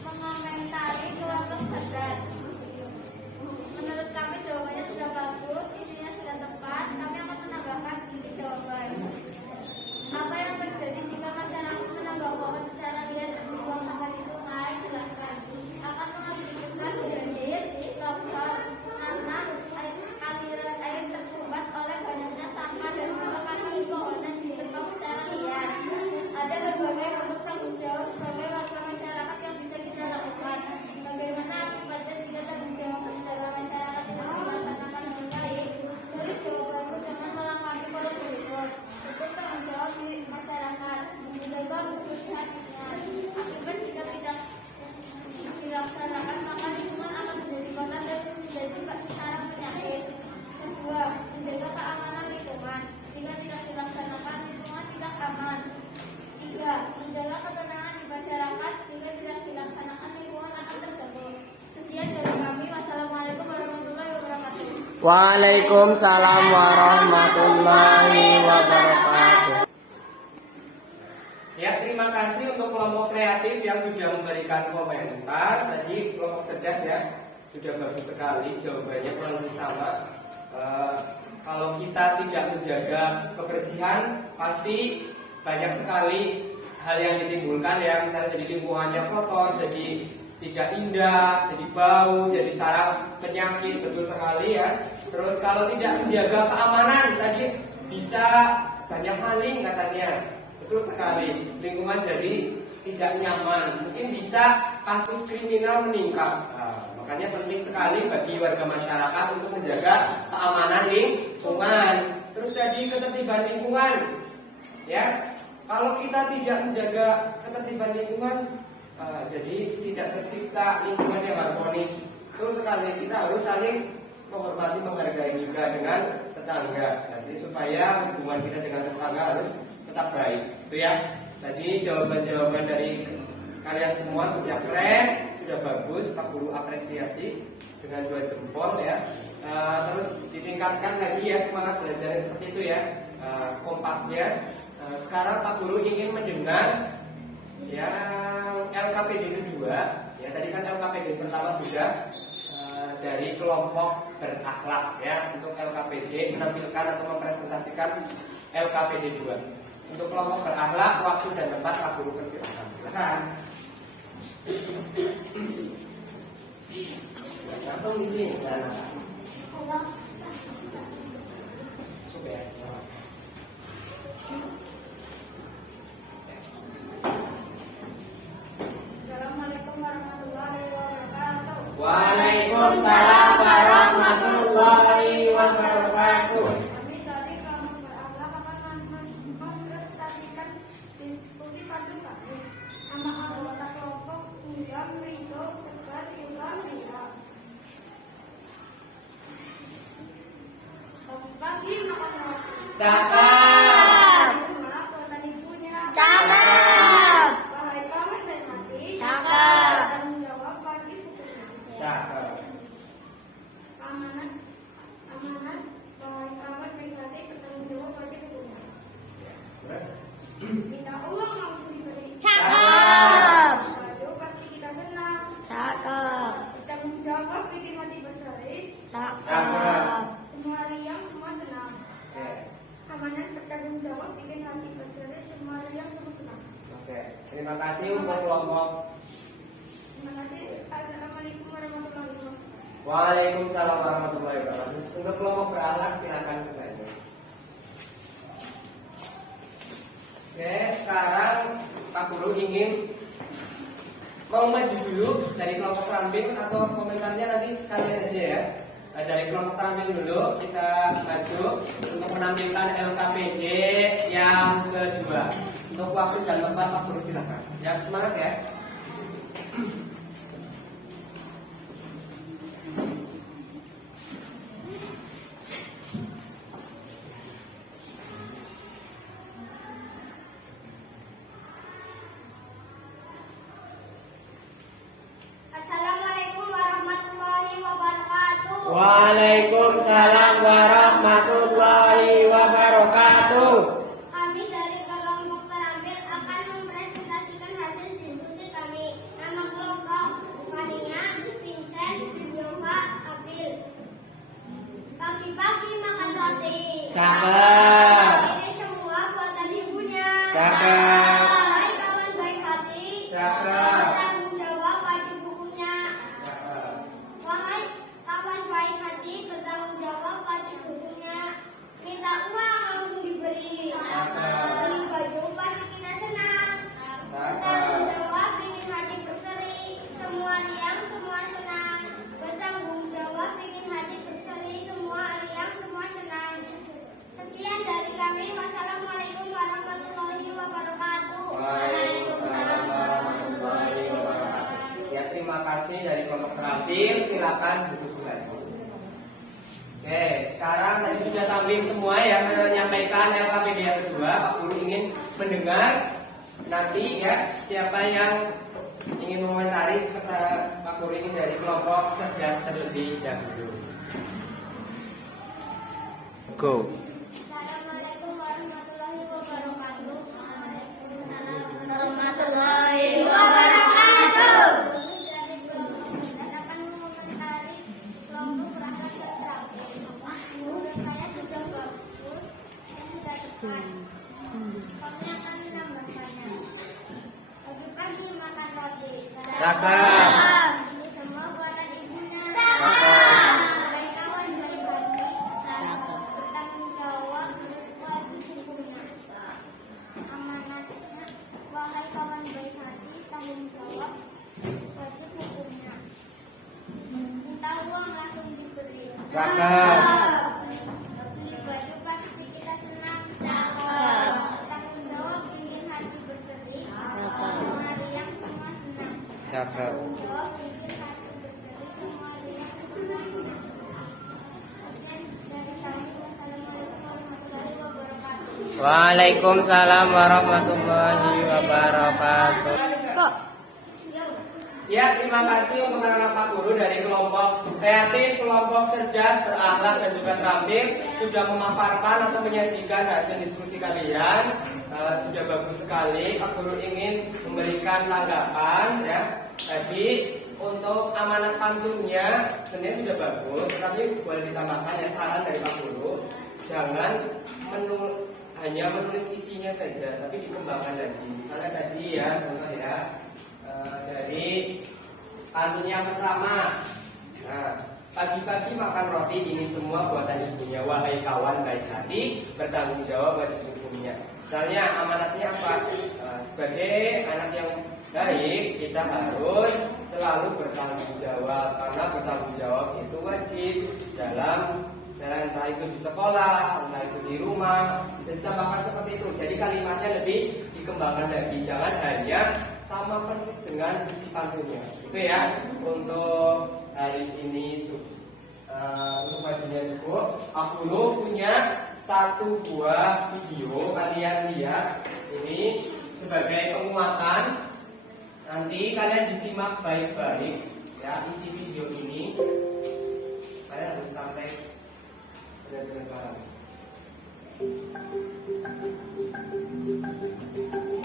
mengomentari kelompok cerdas. Menurut kami jawabannya sudah bagus, isinya sudah tepat. Kami akan menambahkan sedikit jawaban. Apa yang terjadi jika masyarakat menambang pohon secara liar dan membuang sampah di sungai? Jelaskan. Akan mengakibatkan banjir, longsor, tanah, aliran air tersumbat oleh banyaknya sampah dan kebakaran pohonan ditebang secara liar. Ada berbagai bentuk tanggung jawab sebagai warga masyarakat yang bisa kita lakukan. Bagaimana akibatnya jika tanggung jawab dalam masyarakat tidak dilaksanakan dengan baik? Tulis jawabanmu dengan melengkapi kolom berikut. Bentuk tanggung jawab di masyarakat: menjaga kebersihan lingkungan. Akibat jika tidak dilaksanakan, maka lingkungan akan menjadi kotor dan menjadi sarang penyakit. Kedua, menjaga keamanan lingkungan. Jika tidak dilaksanakan, lingkungan tidak aman. Tiga, menjaga ketenangan di masyarakat. Jika tidak dilaksanakan, lingkungan akan terganggu. Sekian dari kami. Wassalamualaikum warahmatullahi wabarakatuh. Waalaikumsalam warahmatullahi wabarakatuh. Ya, terima kasih untuk kelompok kreatif yang sudah memberikan komentar. Tadi kelompok cerdas ya, sudah bagus sekali jawabannya, kurang lebih sama. Kalau kita tidak menjaga kebersihan, pasti banyak sekali hal yang ditimbulkan ya, misalnya jadi lingkungannya kotor, jadi tidak indah, jadi bau, jadi sarang penyakit, betul sekali ya. Terus kalau tidak menjaga keamanan, tadi bisa banyak maling katanya, betul sekali. Lingkungan jadi tidak nyaman, mungkin bisa kasus kriminal meningkat. Nah, makanya penting sekali bagi warga masyarakat untuk menjaga keamanan lingkungan. Terus tadi ketertiban lingkungan, ya. Kalau kita tidak menjaga ketertiban lingkungan, jadi tidak tercipta lingkungan yang harmonis. Betul sekali, kita harus saling menghormati, menghargai juga dengan tetangga. Jadi supaya hubungan kita dengan tetangga harus tetap baik. Itu ya. Tadi jawaban-jawaban dari kalian semua sudah keren, sudah bagus, Pak Guru apresiasi dengan 2 jempol ya. Terus ditingkatkan lagi ya semangat belajarnya seperti itu ya, kompaknya. Sekarang Pak Guru ingin mendengar yang LKPD kedua. Ya tadi kan LKPD pertama sudah dari kelompok berakhlak ya. Untuk LKPD menampilkan atau mempresentasikan LKPD 2. Untuk kelompok berakhlak, waktu dan tempat Pak Guru persilakan. Silakan. Langsung di sini. Assalamualaikum warahmatullahi wabarakatuh. Waalaikumsalam warahmatullahi wabarakatuh. Kami dari kelompok berakhlak akan mempresentasikan diskusi pada kami. Nama anggota kelompok Ujam Ridho Tegar Yuga Ria. Pagi makan roti. Cakap. Mana buatan ibunya? Cakep. Wahai kamu saya mati. Cakep. Tanggung jawab pagi putusnya. Cakap. Amanat. Wahai kawan pribadi bertanggung jawab wajib hukumnya. Terus? Minta uang langsung diberi. Cakep. Baju pasti kita senang. Cakep. Bertanggung jawab bikin hati berseri. Cakep. Semua riang semua senang. Oke. Amanat bertanggung jawab bikin hati berseri. Semua riang semua senang. Oke. Terima kasih untuk kelompok. Terima kasih. Assalamualaikum warahmatullahi wabarakatuh. Waalaikumsalam warahmatullahi wabarakatuh. Untuk kelompok berakhlak silakan bertanya. Oke, sekarang Pak Guru ingin mau maju dulu dari kelompok terampil atau komentarnya nanti sekalian aja ya. Dari kelompok terampil dulu kita maju untuk menampilkan LKPD yang kedua. Untuk waktu dan tempat Pak Guru silakan. Ya, semangat ya. Assalamualaikum warahmatullahi wabarakatuh. Waalaikumsalam warahmatullahi wabarakatuh. Kami dari kelompok terampil akan mempresentasikan hasil diskusi kami. Nama kelompok Fania, Vincent, Yova, April. Pagi-pagi makan roti. Cakep. Ini semua buatan ibunya. Cakep. Wahai kawan baik hati. Cakep. Bertanggung jawab wajib hukumnya. Wahai kawan baik hati, bertanggung jawab wajib hukumnya. Minta uang langsung diberi. Beli baju pasti kita senang. Bertanggung jawab bikin hati berseri. Semua riang semua senang. Bertanggung jawab bikin hati berseri. Semua riang semua senang. Sekian dari kami. Wassalamualaikum warahmatullahi wabarakatuh. Waalaikumsalam warahmatullahi wabarakatuh. Ya, terima kasih dari kelompok terampil. Silakan duduk kembali. Oke, sekarang tadi sudah tampil semua yang menyampaikan LKPD yang kedua. Pak Guru ingin mendengar nanti ya siapa yang ingin mengomentari kata Pak Guru ini dari kelompok cerdas terlebih dahulu. Go. Assalamualaikum warahmatullahi wabarakatuh. Warahmatullahi wabarakatuh. Dari kelompok akan mengomentari kelompok berakhlak terampil. Menurut saya sudah bagus dan sudah tepat. Kami akan menambahkannya. Pagi-pagi makan roti. Cakep. Ini semua buatan ibunya. Cakep. Baik kawan baik hati. Bertanggung jawab wajib hukumnya. Amanatnya, wahai kawan baik hati, tanggung jawab wajib hukumnya. Minta uang langsung diberi. Cakep. Beli baju pasti kita senang. Cakep. Tanggung jawab ingin hati berseri. Semua riang semua senang. Cakep. Tanggung jawab ingin hati berseri. Semua riang semua senang. Sekian dari kami. Wassalamualaikum warahmatullahi wabarakatuh. Waalaikumsalam warahmatullahi wabarakatuh. Kok? Ya, terima kasih untuk anak-anak Pak Guru dari kelompok kreatif, kelompok cerdas, berakhlak, dan juga terampil sudah memaparkan atau menyajikan hasil diskusi kalian. Sudah bagus sekali. Pak Guru ingin memberikan tanggapan ya. Tadi untuk amanat pantunnya sebenarnya sudah bagus, tapi boleh ditambahkan ya saran dari Pak Guru. Jangan hanya menulis isinya saja, tapi dikembangkan lagi. Misalnya tadi ya, contoh ya. Dari pantun yang pertama, pagi-pagi makan roti, ini semua buatan ibunya. Wahai kawan baik hati, bertanggung jawab wajib hukumnya. Misalnya amanatnya apa? Sebagai anak yang baik, kita harus selalu bertanggung jawab, karena bertanggung jawab itu wajib dalam entah itu di sekolah, entah itu di rumah, bisa ditambahkan seperti itu. Jadi kalimatnya lebih dikembangkan lagi, jangan hanya sama persis dengan isi pantunnya. Itu ya untuk hari ini untuk bajunya cukup. Aku punya satu buah video, kalian lihat ini sebagai penguatan. Nanti kalian disimak baik-baik ya isi video ini. Kalian harus sampai benar-benar paham.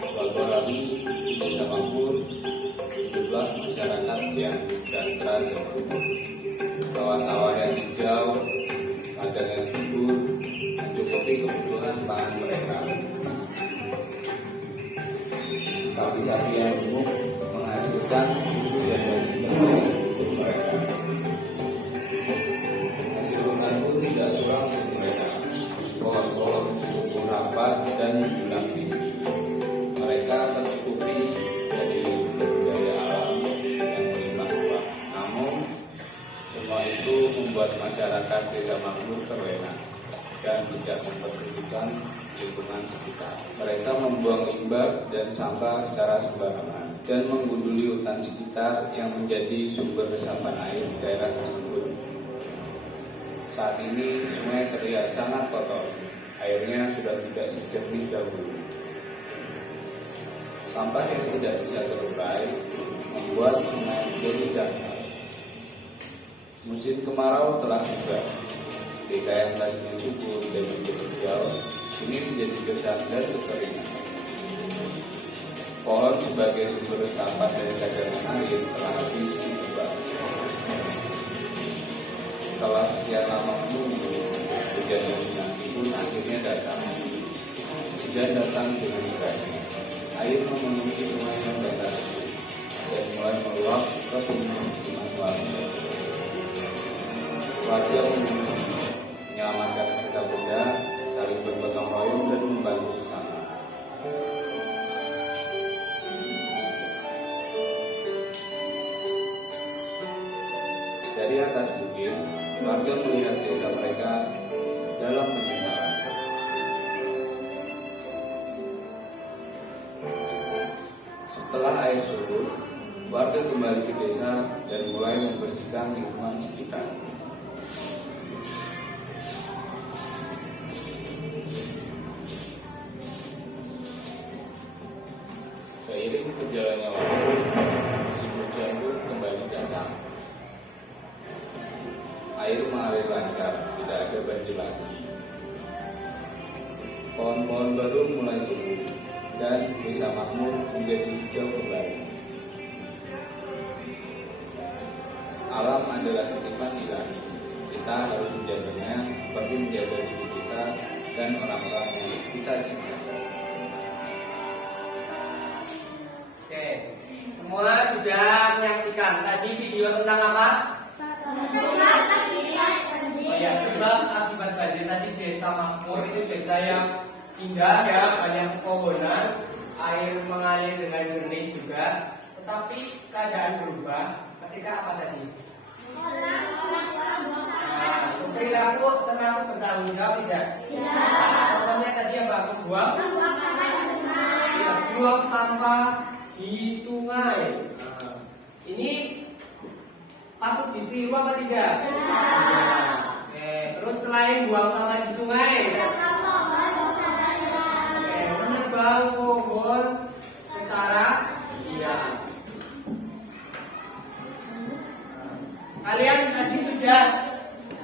Beberapa hari Desa Makmur jumlah masyarakat yang sejahtera dan makmur, sawah-sawah yang hijau, ladang yang subur, mencukupi kebutuhan pangan mereka. Sapi-sapi yang gemuk menghasilkan susu dan daging untuk mereka. Hasil rumah pun tidak kurang untuk mereka. Pohon-pohon tumbuh rapat dan menjulang tinggi. Mereka tercukupi dari sumber daya alam yang melimpah ruah. Namun, semua itu membuat masyarakat Desa Makmur terlena dan tidak memperhatikan lingkungan sekitar. Mereka membuang limbah dan sampah secara sembarangan dan menggunduli hutan sekitar yang menjadi sumber resapan air daerah tersebut. Saat ini sungai terlihat sangat kotor. Airnya sudah tidak sejernih dahulu. Sampah yang tidak bisa terurai membuat sungai menjadi dangkal. Musim kemarau telah tiba. Desa yang tadinya subur dan menjadi hijau ini menjadi gersang dan kekeringan. Pohon sebagai sumber resapan dari cadangan air telah habis ditebang. Setelah sekian lama menunggu, hujan yang menanti pun akhirnya datang. Hujan datang dengan derasnya. Air memenuhi sungai yang datar dan mulai meluap ke pemukiman warga. Warga menyelamatkan harta benda, saling bergotong royong dan membantu sesama. Dari atas bukit, warga melihat desa mereka dalam penyesalan. Setelah air surut, warga kembali ke desa dan mulai membersihkan lingkungan sekitar. Seiring berjalannya waktu, musim hujan pun kembali datang. Air mengalir lancar, tidak ada banjir lagi. Pohon-pohon baru mulai tumbuh dan Desa Makmur menjadi hijau kembali. Alam adalah titipan ilahi. Kita harus menjaganya seperti menjaga diri kita dan orang-orang yang kita cintai. Oke, Tadi video tentang apa? Sebab akibat banjir. Oh ya, sebab akibat banjir. Tadi desa makmur itu desa yang indah ya, banyak pepohonan, air mengalir dengan jernih juga. Tetapi keadaan berubah ketika apa tadi? Nah, perilaku termasuk bertanggung jawab tidak? Contohnya tadi apa? Membuang buang sampah di sungai. Nah, ini patut ditiru apa tidak? Oke, terus selain buang sampah di sungai, menebang pohon secara diam. Kalian tadi sudah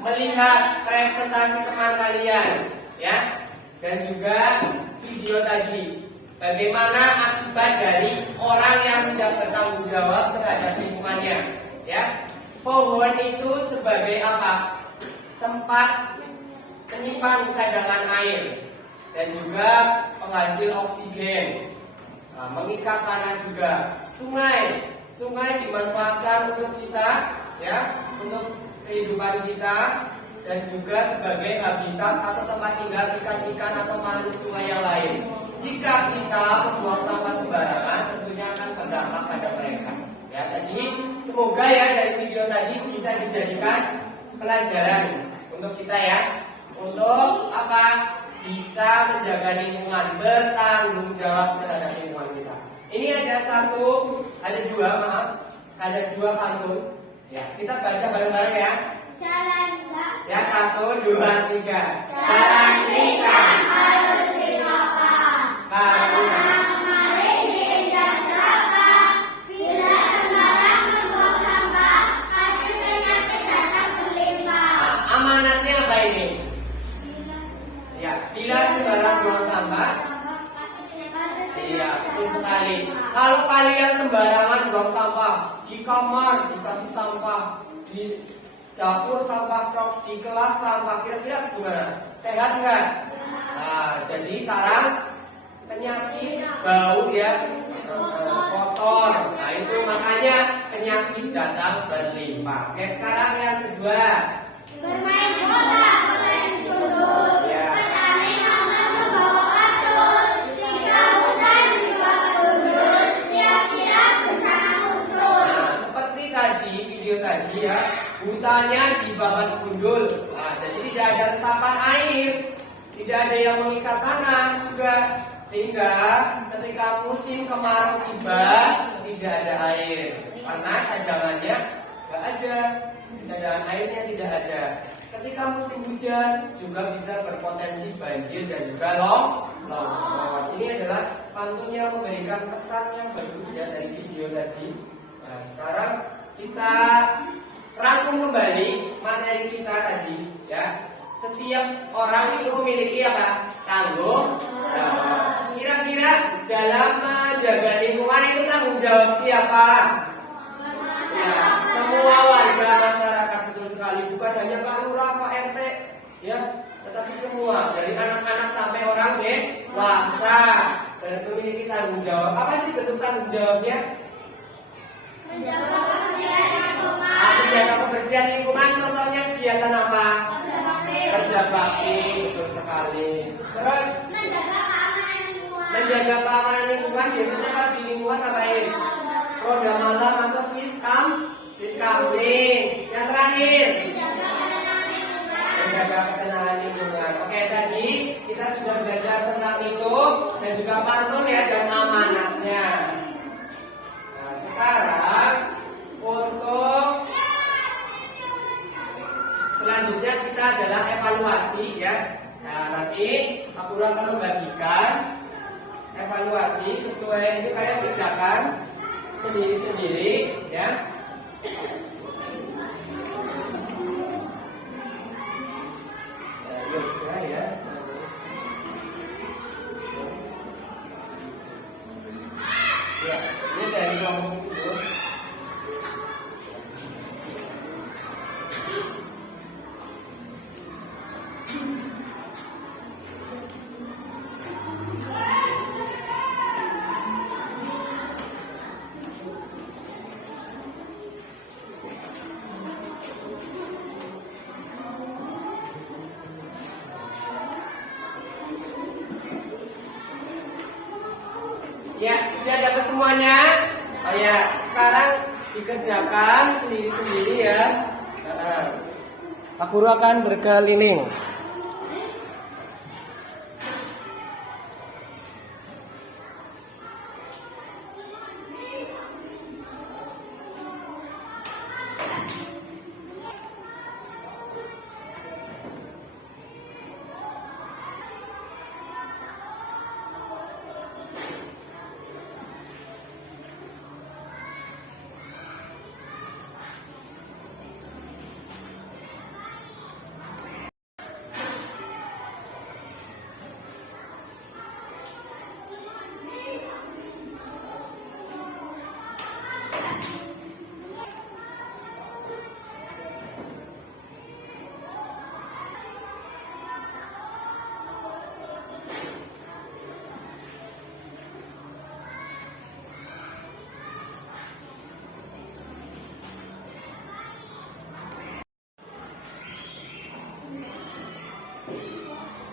melihat presentasi teman kalian, ya, dan juga video tadi. Bagaimana akibat dari orang yang tidak bertanggung jawab terhadap lingkungannya, ya. Pohon itu sebagai apa? Tempat menyimpan cadangan air dan juga penghasil oksigen, mengikat tanah juga. Sungai dimanfaatkan untuk kita, ya, untuk kehidupan kita dan juga sebagai habitat atau tempat tinggal ikan-ikan atau makhluk sungai yang lain. Jika kita membuang sampah sembarangan, tentunya akan berdampak pada mereka. Ya, jadi semoga ya dari video tadi bisa dijadikan pelajaran untuk kita ya, untuk apa? Bisa menjaga lingkungan, bertanggung jawab terhadap lingkungan kita. Ini ada dua pantun. Ya, kita baca bareng-bareng ya. Jalan Ya, 1, 2, 3. Jalan kita harus dibawa. Karena Kemarin diinjak jerapah. Bila sembarang membuang sampah, pasti penyakit datang berlimpah. amanatnya apa ini? Ya, bila sembarang buang sampah. Iya, betul sekali. Kalau kalian sembarangan buang sampah di kamar, dikasih sampah, di dapur sampah, di kelas sampah, kira-kira gimana? Sehat nggak? Nah, jadi sarang penyakit bau ya, kotor. Nah, itu makanya penyakit datang berlimpah. Oke, sekarang yang kedua. Bermain bola, bermain sundul. Ya. Petani aman membawa racun. Jika hutan dibuat gundul, siap-siap bencana muncul. Nah, seperti tadi video tadi ya, hutannya dibabat gundul. Nah, jadi tidak ada resapan air, tidak ada yang mengikat tanah juga, sehingga ketika musim kemarau tiba tidak ada air karena cadangannya nggak ada, cadangan airnya tidak ada. Ketika musim hujan juga bisa berpotensi banjir dan juga longsor. Ini adalah pantun yang memberikan pesan yang bagus ya dari video tadi. Nah, sekarang kita rangkum kembali materi kita tadi ya. Setiap orang itu memiliki apa? Tanggung jawab. Kira-kira dalam menjaga lingkungan itu tanggung jawab siapa? Ya, semua warga masyarakat, betul sekali. Bukan hanya Pak Lurah, Pak RT, ya, tetapi semua dari anak-anak sampai orang dewasa dan memiliki tanggung jawab. Apa sih bentuk tanggung jawabnya? Menjaga kebersihan lingkungan. Menjaga kebersihan lingkungan. Contohnya kegiatan apa? Kerja bakti, betul sekali. Terus menjaga keamanan lingkungan. Biasanya kalau di lingkungan ngapain? Roda malam atau siskamling. Yang terakhir, menjaga ketenangan lingkungan. Oke, tadi kita sudah belajar tentang itu dan juga pantun ya dan amanatnya. Nah, sekarang untuk selanjutnya kita adalah evaluasi ya. Nah, nanti Pak Guru akan membagikan evaluasi sesuai ini kayak kerjakan sendiri-sendiri ya. Ya, ini dari kelompok itu. Ya, sudah dapat semuanya? Oh ya, sekarang dikerjakan sendiri-sendiri ya. Pak Guru akan berkeliling.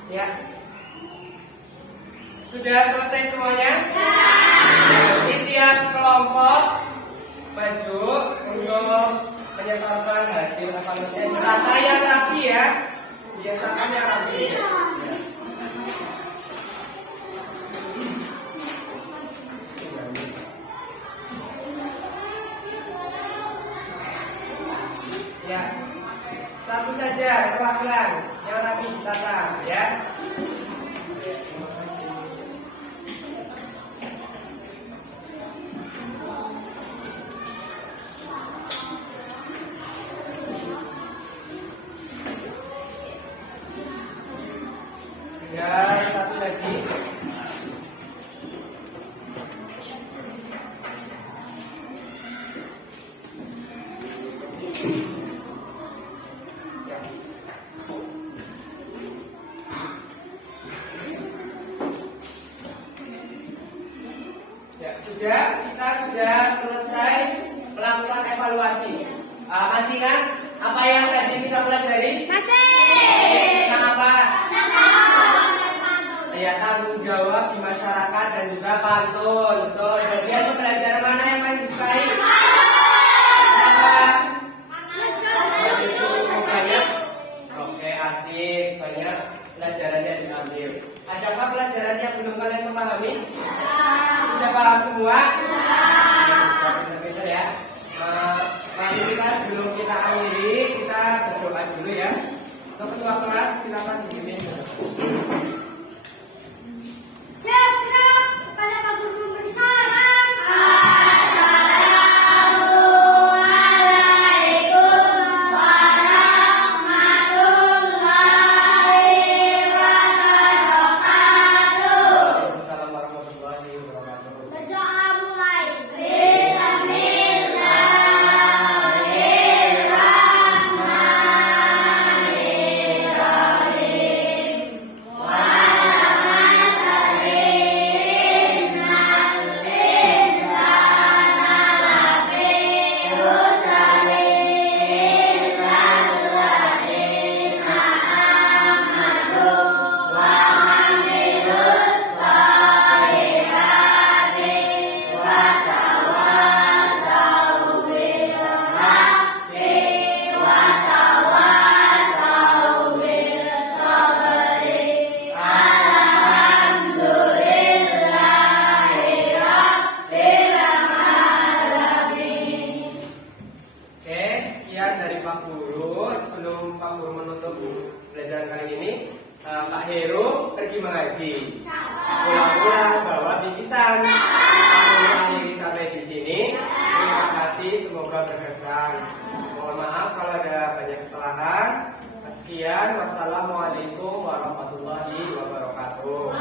Ya. Sudah selesai semuanya? Ya. Jadi tiap kelompok maju untuk menyetorkan hasil evaluasi rata yang rapi ya. Biasakan yang rapi. Ya. Ya. Satu saja perwakilan yang rapi ditata ya. Ya, satu lagi. Ya, kita sudah selesai melakukan evaluasi. Masih kan apa yang tadi kita pelajari? Masih. Tentang apa? Ya, tanggung jawab di masyarakat dan juga pantun. Betul. Jadi pelajaran mana yang paling disukai? Apa? Banyak. Oke, asik. Banyak pelajaran yang diambil. Adakah pelajaran yang belum kalian memahami? Sudah paham semua? Pintar-pintar ya. Mari kita sebelum kita akhiri, kita berdoa dulu ya. Untuk ketua kelas silakan dipimpin. Pada Pak Guru memberi salam. Assalamualaikum warahmatullahi wabarakatuh. Berdoa mulai. Oke, sekian dari Pak Guru. Sebelum Pak Guru menutup pelajaran kali ini, Pak Heru pergi mengaji. Pulang-pulang bawa bingkisan. Pak Guru akhiri sampai di sini. Terima kasih, semoga berkesan. Mohon maaf kalau ada banyak kesalahan. Sekian, wassalamualaikum warahmatullahi wabarakatuh.